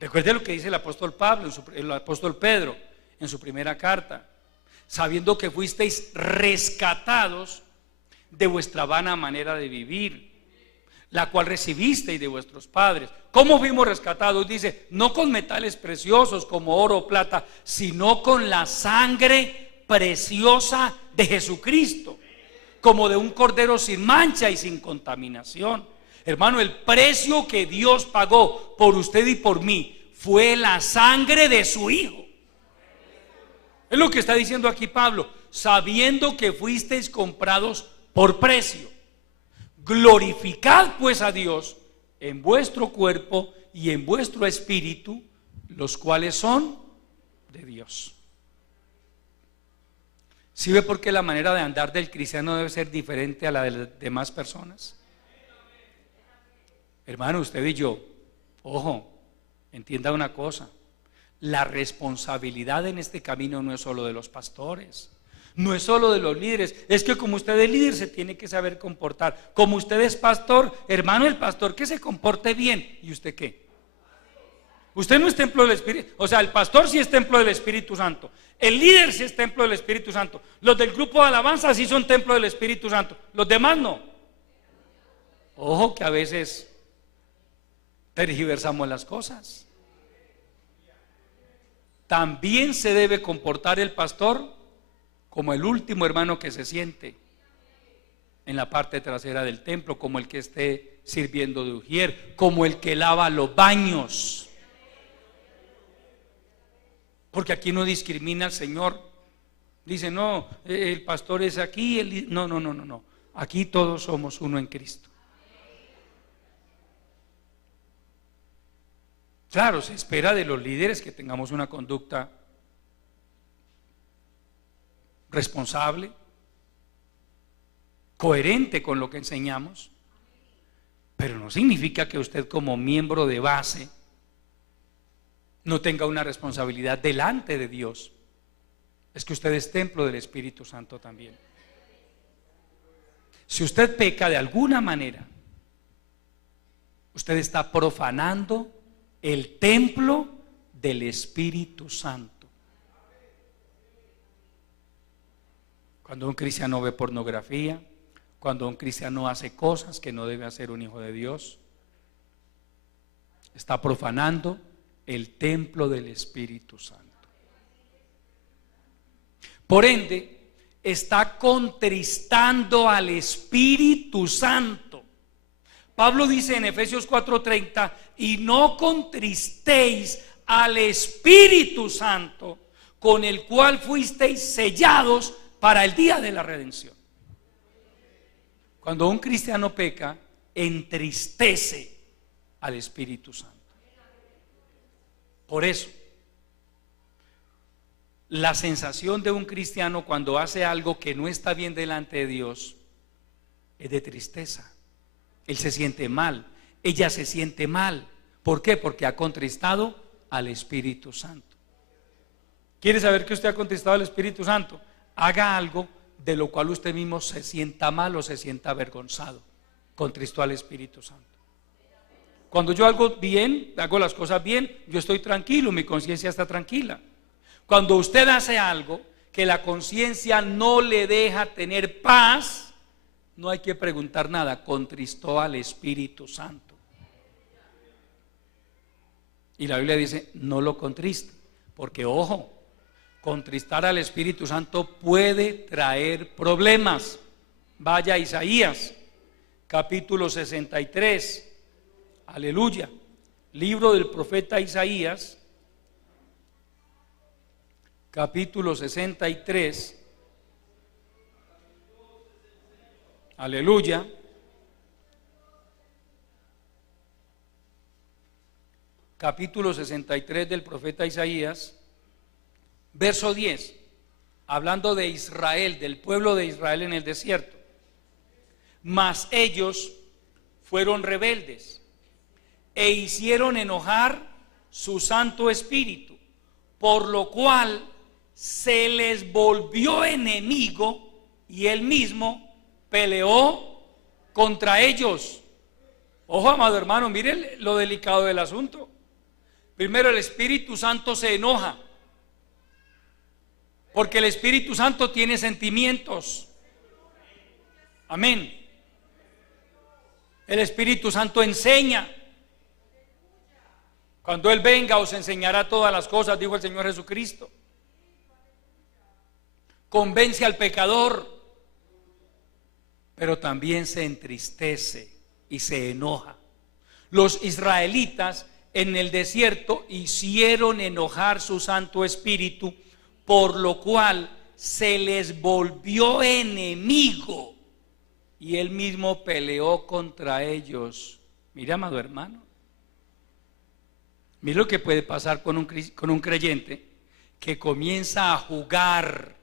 Recuerde lo que dice el apóstol Pablo, el apóstol Pedro en su primera carta, sabiendo que fuisteis rescatados de vuestra vana manera de vivir, la cual recibisteis de vuestros padres. ¿Cómo fuimos rescatados? Dice, no con metales preciosos como oro o plata, sino con la sangre preciosa de Jesucristo, como de un cordero sin mancha y sin contaminación. Hermano, el precio que Dios pagó por usted y por mí fue la sangre de su Hijo. Es lo que está diciendo aquí Pablo, sabiendo que fuisteis comprados por precio. Glorificad pues a Dios en vuestro cuerpo y en vuestro espíritu, los cuales son de Dios. ¿Sí ve por qué la manera de andar del cristiano debe ser diferente a la de las demás personas? Hermano, usted y yo, ojo, entienda una cosa: la responsabilidad en este camino no es solo de los pastores, no es solo de los líderes. Es que como usted es líder se tiene que saber comportar. Como usted es pastor, hermano, el pastor que se comporte bien. ¿Y usted qué? Usted no es templo del Espíritu. O sea, el pastor sí es templo del Espíritu Santo, el líder sí es templo del Espíritu Santo, los del grupo de alabanza sí son templo del Espíritu Santo, los demás no. Ojo que a veces tergiversamos las cosas. También se debe comportar el pastor como el último hermano que se siente en la parte trasera del templo, como el que esté sirviendo de ujier, como el que lava los baños. Porque aquí no discrimina al Señor. Dice, no, el pastor es aquí, no. Aquí todos somos uno en Cristo. Claro, se espera de los líderes que tengamos una conducta responsable, coherente con lo que enseñamos, pero no significa que usted como miembro de base no tenga una responsabilidad delante de Dios. Es que usted es templo del Espíritu Santo también. Si usted peca de alguna manera, usted está profanando el templo del Espíritu Santo. Cuando un cristiano ve pornografía, cuando un cristiano hace cosas que no debe hacer un hijo de Dios, está profanando el templo del Espíritu Santo. Por ende, está contristando al Espíritu Santo. Pablo dice en Efesios 4:30, y no contristéis al Espíritu Santo, con el cual fuisteis sellados para el día de la redención. Cuando un cristiano peca, entristece al Espíritu Santo. Por eso, la sensación de un cristiano cuando hace algo que no está bien delante de Dios es de tristeza. Él se siente mal, ella se siente mal. ¿Por qué? Porque ha contristado al Espíritu Santo. ¿Quiere saber que usted ha contristado al Espíritu Santo? Haga algo de lo cual usted mismo se sienta mal o se sienta avergonzado. Contristó al Espíritu Santo. Cuando yo hago bien, hago las cosas bien, yo estoy tranquilo, mi conciencia está tranquila. Cuando usted hace algo que la conciencia no le deja tener paz, no hay que preguntar nada, contristó al Espíritu Santo. Y la Biblia dice, no lo contriste, porque ojo, contristar al Espíritu Santo puede traer problemas. Vaya a Isaías, capítulo 63. Aleluya. Libro del profeta Isaías, capítulo 63. Aleluya. Capítulo 63 del profeta Isaías, verso 10, hablando de Israel, del pueblo de Israel en el desierto. Mas ellos fueron rebeldes e hicieron enojar su Santo Espíritu, por lo cual se les volvió enemigo y él mismo peleó contra ellos. Ojo, amado hermano, mire lo delicado del asunto. Primero, el Espíritu Santo se enoja porque el Espíritu Santo tiene sentimientos. Amén. El Espíritu Santo enseña. Cuando Él venga os enseñará todas las cosas, dijo el Señor Jesucristo. Convence al pecador. pero también se entristece y se enoja. Los israelitas en el desierto hicieron enojar su Santo Espíritu, por lo cual se les volvió enemigo y él mismo peleó contra ellos. Mira, amado hermano, mira lo que puede pasar con un creyente que comienza a jugar.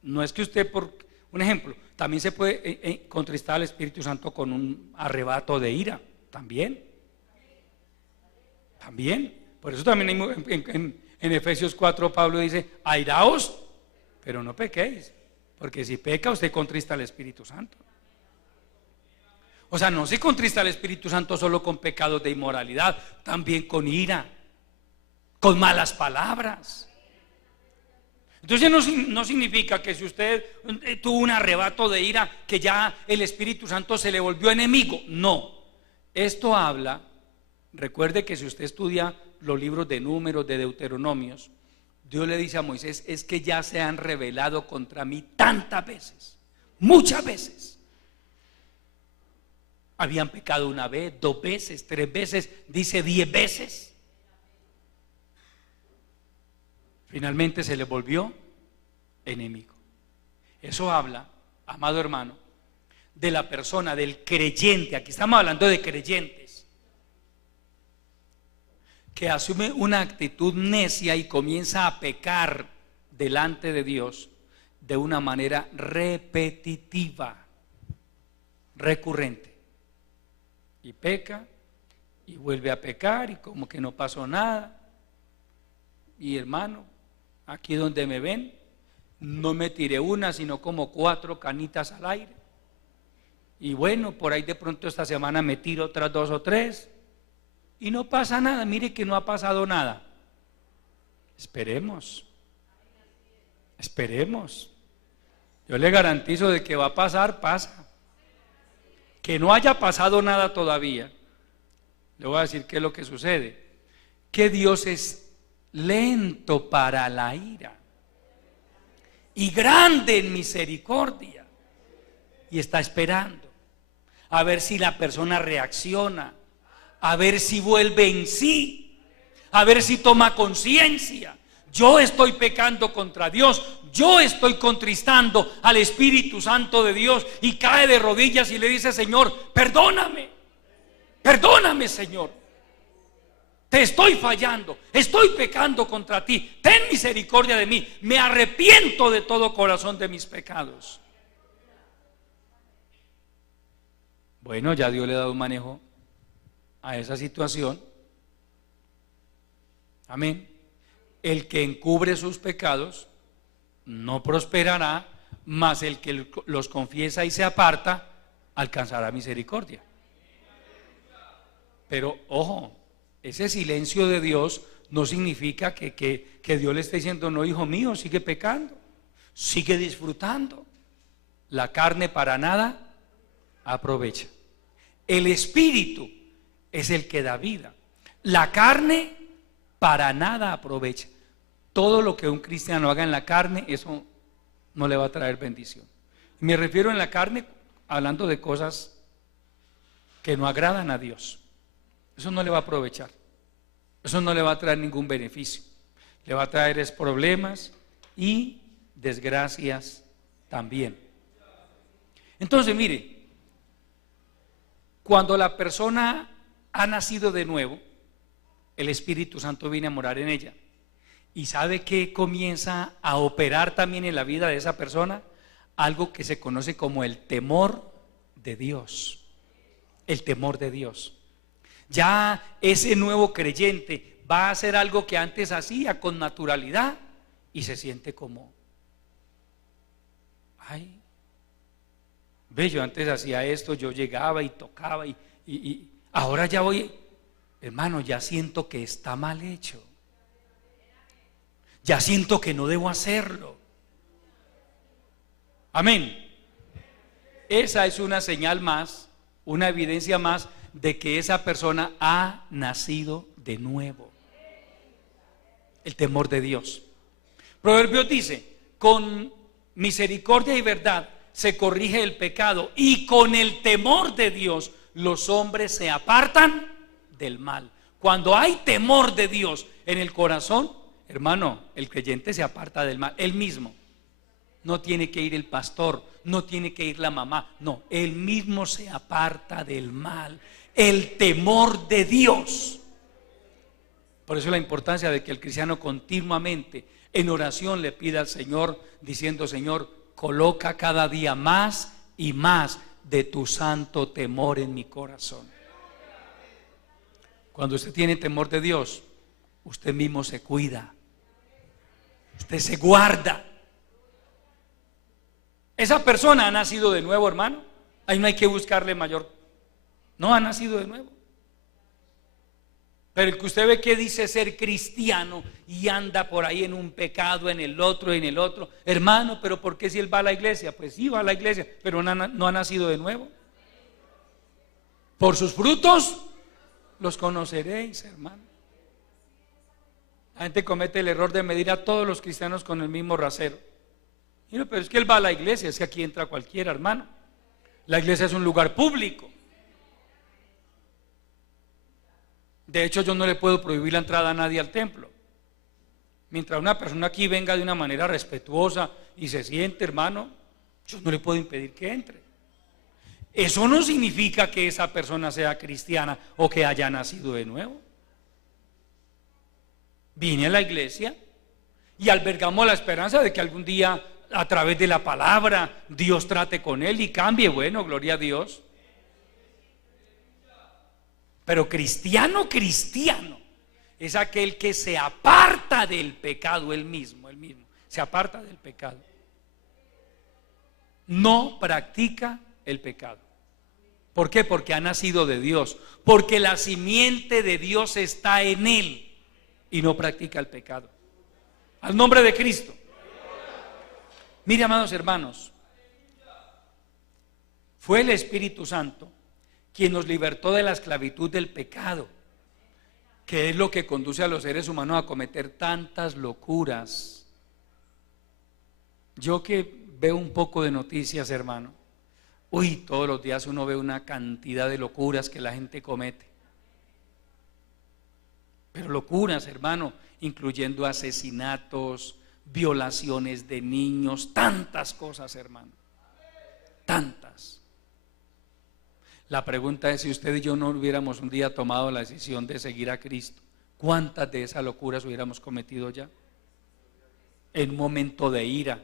No es que usted, por un ejemplo, también se puede contristar al Espíritu Santo con un arrebato de ira, también. Por eso también en Efesios 4 Pablo dice: airaos, pero no pequéis, porque si peca usted contrista al Espíritu Santo. O sea, no se contrista al Espíritu Santo solo con pecados de inmoralidad, también con ira, con malas palabras. Entonces no significa que si usted tuvo un arrebato de ira, que ya el Espíritu Santo se le volvió enemigo. No, esto habla, recuerde que si usted estudia los libros de Números, de Deuteronomios, Dios le dice a Moisés: es que ya se han rebelado contra mí tantas veces, muchas veces. Habían pecado una vez, 2 veces, 3 veces, dice 10 veces. Finalmente se le volvió enemigo. Eso habla, amado hermano, de la persona, del creyente. Aquí estamos hablando de creyentes que asume una actitud necia y comienza a pecar delante de Dios de una manera repetitiva, recurrente. Y peca y vuelve a pecar y como que no pasó nada. Y hermano, aquí donde me ven, no me tiré una, sino como 4 canitas al aire. Y bueno, por ahí de pronto esta semana me tiro otras 2 o 3 y no pasa nada. Mire que no ha pasado nada. Esperemos. Yo le garantizo de que va a pasar, pasa. Que no haya pasado nada todavía, le voy a decir qué es lo que sucede: que Dios es lento para la ira y grande en misericordia, y está esperando a ver si la persona reacciona, a ver si vuelve en sí, a ver si toma conciencia. Yo estoy pecando contra Dios, yo estoy contristando al Espíritu Santo de Dios, y cae de rodillas y le dice: Señor, perdóname, Señor, te estoy fallando, estoy pecando contra ti, ten misericordia de mí, me arrepiento de todo corazón de mis pecados. Bueno, ya Dios le ha dado un manejo a esa situación. Amén. El que encubre sus pecados no prosperará, mas el que los confiesa y se aparta alcanzará misericordia. Pero ojo, ese silencio de Dios no significa que Dios le esté diciendo: no, hijo mío, sigue pecando, sigue disfrutando. La carne para nada aprovecha. El Espíritu es el que da vida. La carne para nada aprovecha. Todo lo que un cristiano haga en la carne, eso no le va a traer bendición. Me refiero en la carne hablando de cosas que no agradan a Dios. Eso no le va a aprovechar. Eso no le va a traer ningún beneficio. Le va a traer problemas y desgracias también. Entonces, mire, cuando la persona ha nacido de nuevo, el Espíritu Santo viene a morar en ella. ¿Y sabe qué comienza a operar también en la vida de esa persona? Algo que se conoce como el temor de Dios. El temor de Dios. Ya ese nuevo creyente va a hacer algo que antes hacía con naturalidad y se siente como: ay, ve, yo antes hacía esto, yo llegaba y tocaba y ahora ya voy, hermano, ya siento que está mal hecho. Ya siento que no debo hacerlo. Amén. Esa es una señal más, una evidencia más de que esa persona ha nacido de nuevo. El temor de Dios. Proverbios dice: con misericordia y verdad se corrige el pecado y con el temor de Dios los hombres se apartan del mal. Cuando hay temor de Dios en el corazón, hermano, el creyente se aparta del mal, él mismo. No tiene que ir el pastor, no tiene que ir la mamá, no, él mismo se aparta del mal. El temor de Dios. Por eso la importancia de que el cristiano continuamente en oración le pida al Señor, diciendo: Señor, coloca cada día más y más de tu santo temor en mi corazón. Cuando usted tiene temor de Dios, usted mismo se cuida, usted se guarda. Esa persona ha nacido de nuevo, hermano. Ahí no hay que buscarle mayor. No ha nacido de nuevo. Pero el que usted ve que dice ser cristiano y anda por ahí en un pecado, en el otro, hermano, pero ¿por qué si él va a la iglesia? Pues sí, va a la iglesia, pero no ha nacido de nuevo. Por sus frutos los conoceréis, hermano. La gente comete el error de medir a todos los cristianos con el mismo rasero. Pero es que él va a la iglesia, es que aquí entra cualquiera, hermano. La iglesia es un lugar público. De hecho, yo no le puedo prohibir la entrada a nadie al templo. Mientras una persona aquí venga de una manera respetuosa y se siente, hermano, yo no le puedo impedir que entre. Eso no significa que esa persona sea cristiana o que haya nacido de nuevo. Vine a la iglesia y albergamos la esperanza de que algún día, a través de la palabra, Dios trate con él y cambie. Bueno, gloria a Dios. Pero cristiano es aquel que se aparta del pecado, él mismo se aparta del pecado. No practica el pecado. ¿Por qué? Porque ha nacido de Dios, porque la simiente de Dios está en él y no practica el pecado. Al nombre de Cristo. Mire, amados hermanos, fue el Espíritu Santo quien nos libertó de la esclavitud del pecado, que es lo que conduce a los seres humanos a cometer tantas locuras. Yo que veo un poco de noticias, hermano, todos los días uno ve una cantidad de locuras que la gente comete. Pero locuras, hermano, incluyendo asesinatos, violaciones de niños, tantas cosas, hermano, tantas. La pregunta es: si usted y yo no hubiéramos un día tomado la decisión de seguir a Cristo, ¿cuántas de esas locuras hubiéramos cometido ya? En un momento de ira.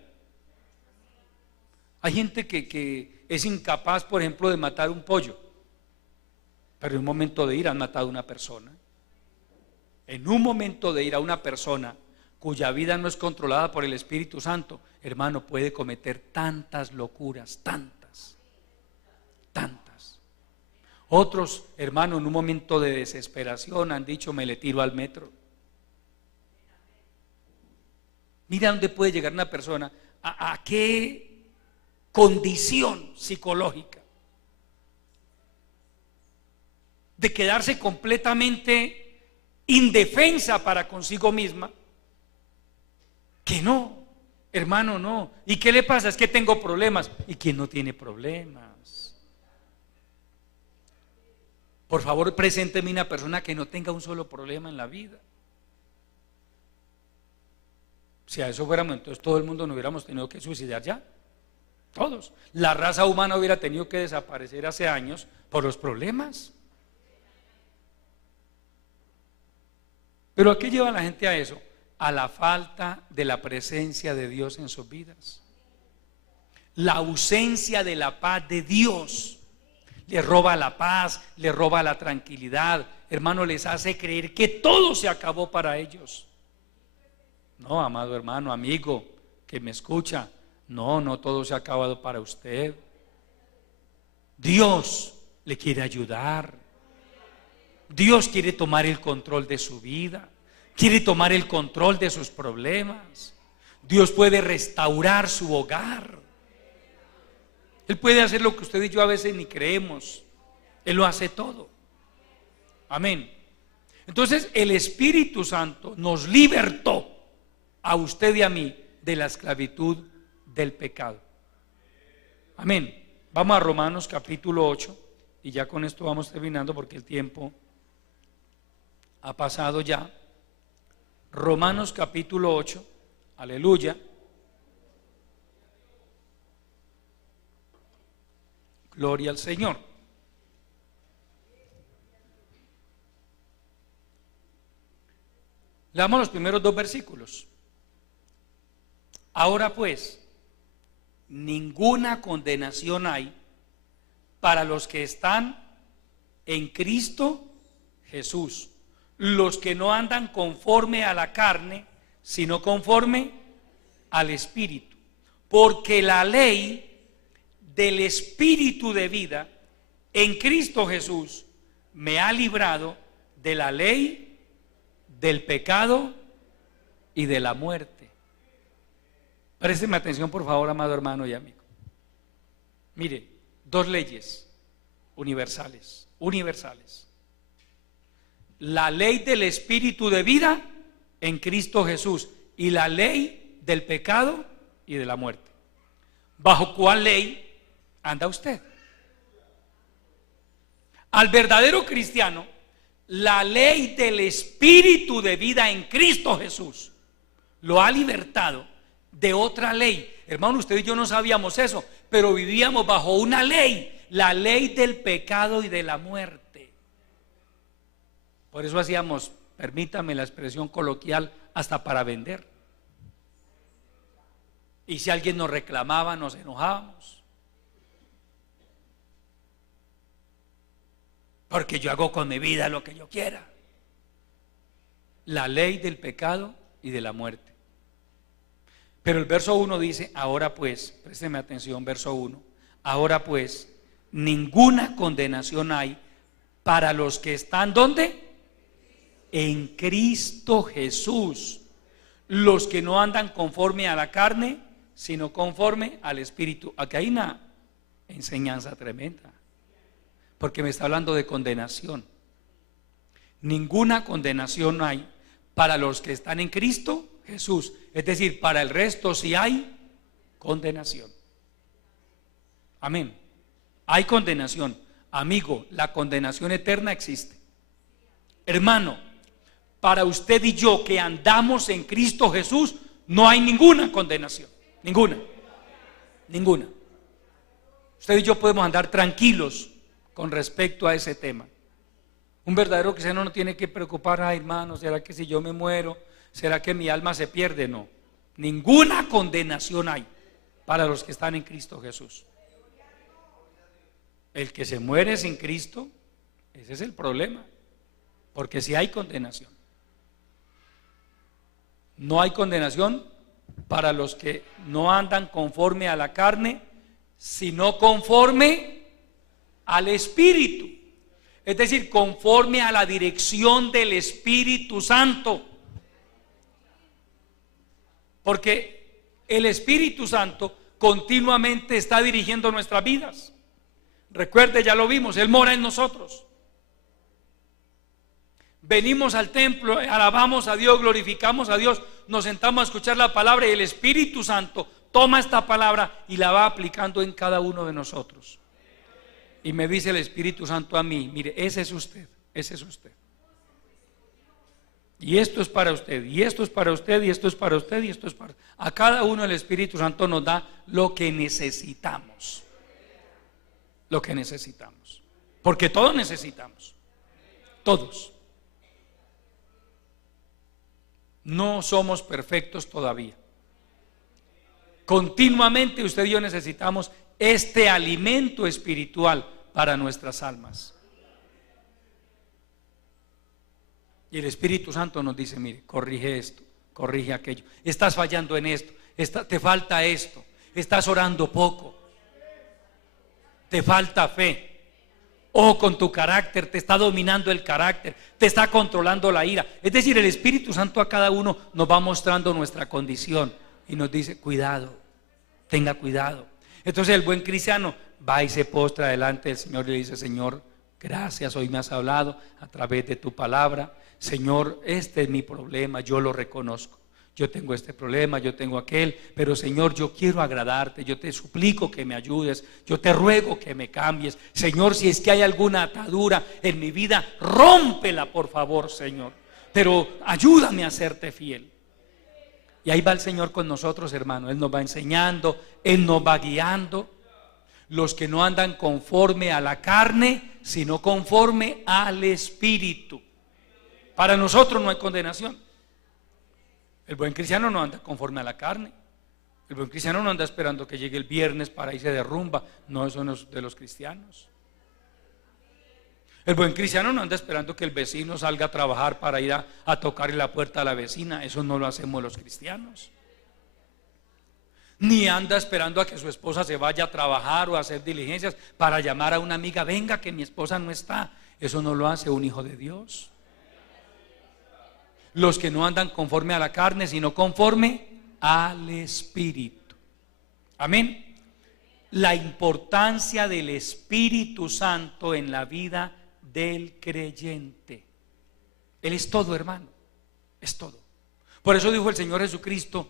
Hay gente que es incapaz, por ejemplo, de matar un pollo, pero en un momento de ira han matado a una persona. En un momento de ira, una persona cuya vida no es controlada por el Espíritu Santo, hermano, puede cometer tantas locuras, tantas. Otros, hermano, en un momento de desesperación han dicho: me le tiro al metro. Mira dónde puede llegar una persona, a qué condición psicológica de quedarse completamente indefensa para consigo misma. Que no, hermano, no. ¿Y qué le pasa? Es que tengo problemas. ¿Y quién no tiene problemas? Por favor, presénteme una persona que no tenga un solo problema en la vida. Si a eso fuéramos, entonces todo el mundo nos hubiéramos tenido que suicidar ya. Todos. La raza humana hubiera tenido que desaparecer hace años por los problemas. Pero ¿a qué lleva la gente a eso? A la falta de la presencia de Dios en sus vidas. La ausencia de la paz de Dios les roba la paz, les roba la tranquilidad, hermano, les hace creer que todo se acabó para ellos. No, amado hermano, amigo que me escucha, no todo se ha acabado para usted. Dios le quiere ayudar. Dios quiere tomar el control de su vida, quiere tomar el control de sus problemas. Dios puede restaurar su hogar. Él puede hacer lo que usted y yo a veces ni creemos. Él lo hace todo. Amén. Entonces el Espíritu Santo nos libertó a usted y a mí de la esclavitud del pecado. Amén. Vamos a Romanos capítulo 8 y ya con esto vamos terminando porque el tiempo ha pasado ya. Romanos capítulo 8, aleluya. Gloria al Señor. Leamos los primeros dos versículos. Ahora pues, ninguna condenación hay para los que están en Cristo Jesús, los que no andan conforme a la carne, sino conforme al Espíritu. Porque la ley del Espíritu de vida en Cristo Jesús me ha librado de la ley, del pecado y de la muerte. Présteme atención, por favor, amado hermano y amigo. Mire, dos leyes universales. La ley del Espíritu de vida en Cristo Jesús y la ley del pecado y de la muerte. ¿Bajo cuál ley anda usted? Al verdadero cristiano, la ley del Espíritu de vida en Cristo Jesús lo ha libertado de otra ley. Hermano, usted y yo no sabíamos eso, pero vivíamos bajo una ley, la ley del pecado y de la muerte. Por eso hacíamos, permítame la expresión coloquial, hasta para vender. Y si alguien nos reclamaba, nos enojábamos. Porque yo hago con mi vida lo que yo quiera. La ley del pecado y de la muerte. Pero el verso 1 dice, ahora pues, présteme atención, verso 1, ahora pues, ninguna condenación hay para los que están, ¿dónde? En Cristo Jesús, los que no andan conforme a la carne, sino conforme al Espíritu. Aquí hay una enseñanza tremenda, porque me está hablando de condenación. Ninguna condenación hay para los que están en Cristo Jesús, es decir, para el resto sí hay condenación. Amén. Hay condenación, amigo, la condenación eterna existe. Hermano, para usted y yo que andamos en Cristo Jesús, no hay ninguna condenación, ninguna. Usted y yo podemos andar tranquilos con respecto a ese tema. Un verdadero cristiano no tiene que preocupar, ay hermano, ¿será que si yo me muero, será que mi alma se pierde? No, ninguna condenación hay para los que están en Cristo Jesús. El que se muere sin Cristo, ese es el problema, porque si hay condenación. No hay condenación para los que no andan conforme a la carne, sino conforme al Espíritu. Es decir, conforme a la dirección del Espíritu Santo. Porque el Espíritu Santo continuamente está dirigiendo nuestras vidas. Recuerde, ya lo vimos, Él mora en nosotros. Venimos al templo, alabamos a Dios, glorificamos a Dios, nos sentamos a escuchar la palabra y el Espíritu Santo toma esta palabra y la va aplicando en cada uno de nosotros. Y me dice el Espíritu Santo a mí, mire, ese es usted. Y esto es para usted, y esto es para usted, y esto es para usted, y esto es para... A cada uno el Espíritu Santo nos da lo que necesitamos. Lo que necesitamos. Porque todos necesitamos. Todos. No somos perfectos todavía. Continuamente usted y yo necesitamos este alimento espiritual para nuestras almas. Y el Espíritu Santo nos dice, mire, corrige esto, corrige aquello, estás fallando en esto, te falta esto, estás orando poco, te falta fe, ojo con tu carácter, te está dominando el carácter, te está controlando la ira. Es decir, el Espíritu Santo a cada uno nos va mostrando nuestra condición y nos dice, cuidado, tenga cuidado. Entonces el buen cristiano va y se postra delante del Señor y le dice, Señor, gracias, hoy me has hablado a través de tu palabra. Señor, este es mi problema, yo lo reconozco. yo tengo este problema, yo tengo aquel, pero Señor, yo quiero agradarte, yo te suplico que me ayudes, yo te ruego que me cambies. Señor, si es que hay alguna atadura en mi vida, rómpela por favor, Señor, pero ayúdame a serte fiel. Y ahí va el Señor con nosotros, hermano. Él nos va enseñando, Él nos va guiando. Los que no andan conforme a la carne, sino conforme al Espíritu. Para nosotros no hay condenación. El buen cristiano no anda conforme a la carne. El buen cristiano no anda esperando que llegue el viernes para irse de rumba. No, eso no es de los cristianos. El buen cristiano no anda esperando que el vecino salga a trabajar para ir a tocarle la puerta a la vecina. Eso no lo hacemos los cristianos. Ni anda esperando a que su esposa se vaya a trabajar o a hacer diligencias para llamar a una amiga, venga que mi esposa no está. Eso no lo hace un hijo de Dios. Los que no andan conforme a la carne, sino conforme al Espíritu. Amén. La importancia del Espíritu Santo en la vida del creyente. Él es todo, hermano. Es todo. Por eso dijo el Señor Jesucristo,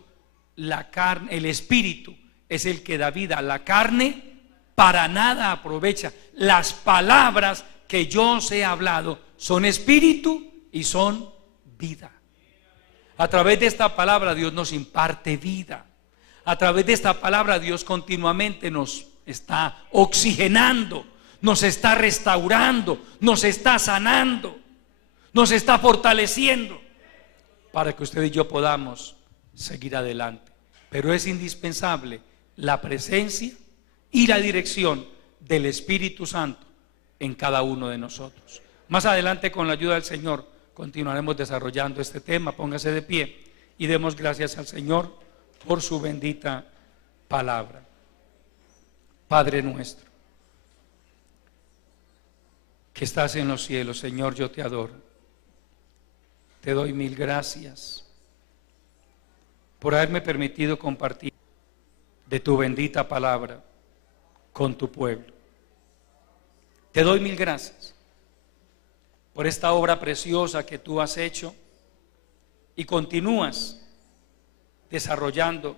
la carne, el Espíritu es el que da vida. La carne para nada aprovecha. Las palabras que yo os he hablado son espíritu y son vida. A través de esta palabra Dios nos imparte vida. A través de esta palabra Dios continuamente nos está oxigenando, nos está restaurando, nos está sanando, nos está fortaleciendo para que usted y yo podamos seguir adelante. Pero es indispensable la presencia y la dirección del Espíritu Santo en cada uno de nosotros. Más adelante, con la ayuda del Señor, continuaremos desarrollando este tema. Póngase de pie y demos gracias al Señor por su bendita palabra. Padre nuestro, que estás en los cielos, Señor, yo te adoro. Te doy mil gracias por haberme permitido compartir de tu bendita palabra con tu pueblo. Te doy mil gracias por esta obra preciosa que tú has hecho y continúas desarrollando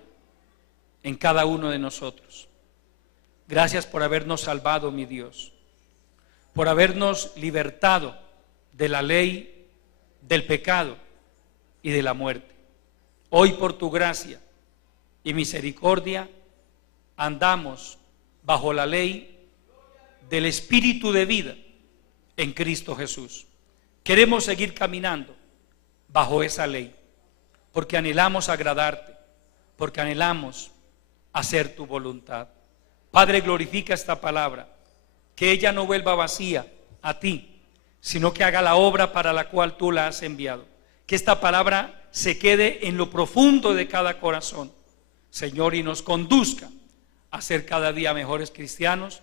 en cada uno de nosotros. Gracias por habernos salvado, mi Dios, por habernos libertado de la ley, del pecado y de la muerte. Hoy, por tu gracia y misericordia, andamos bajo la ley del Espíritu de vida en Cristo Jesús. Queremos seguir caminando bajo esa ley, porque anhelamos agradarte, porque anhelamos hacer tu voluntad. Padre, glorifica esta palabra, que ella no vuelva vacía a ti, sino que haga la obra para la cual tú la has enviado. Que esta palabra se quede en lo profundo de cada corazón, Señor, y nos conduzca a ser cada día mejores cristianos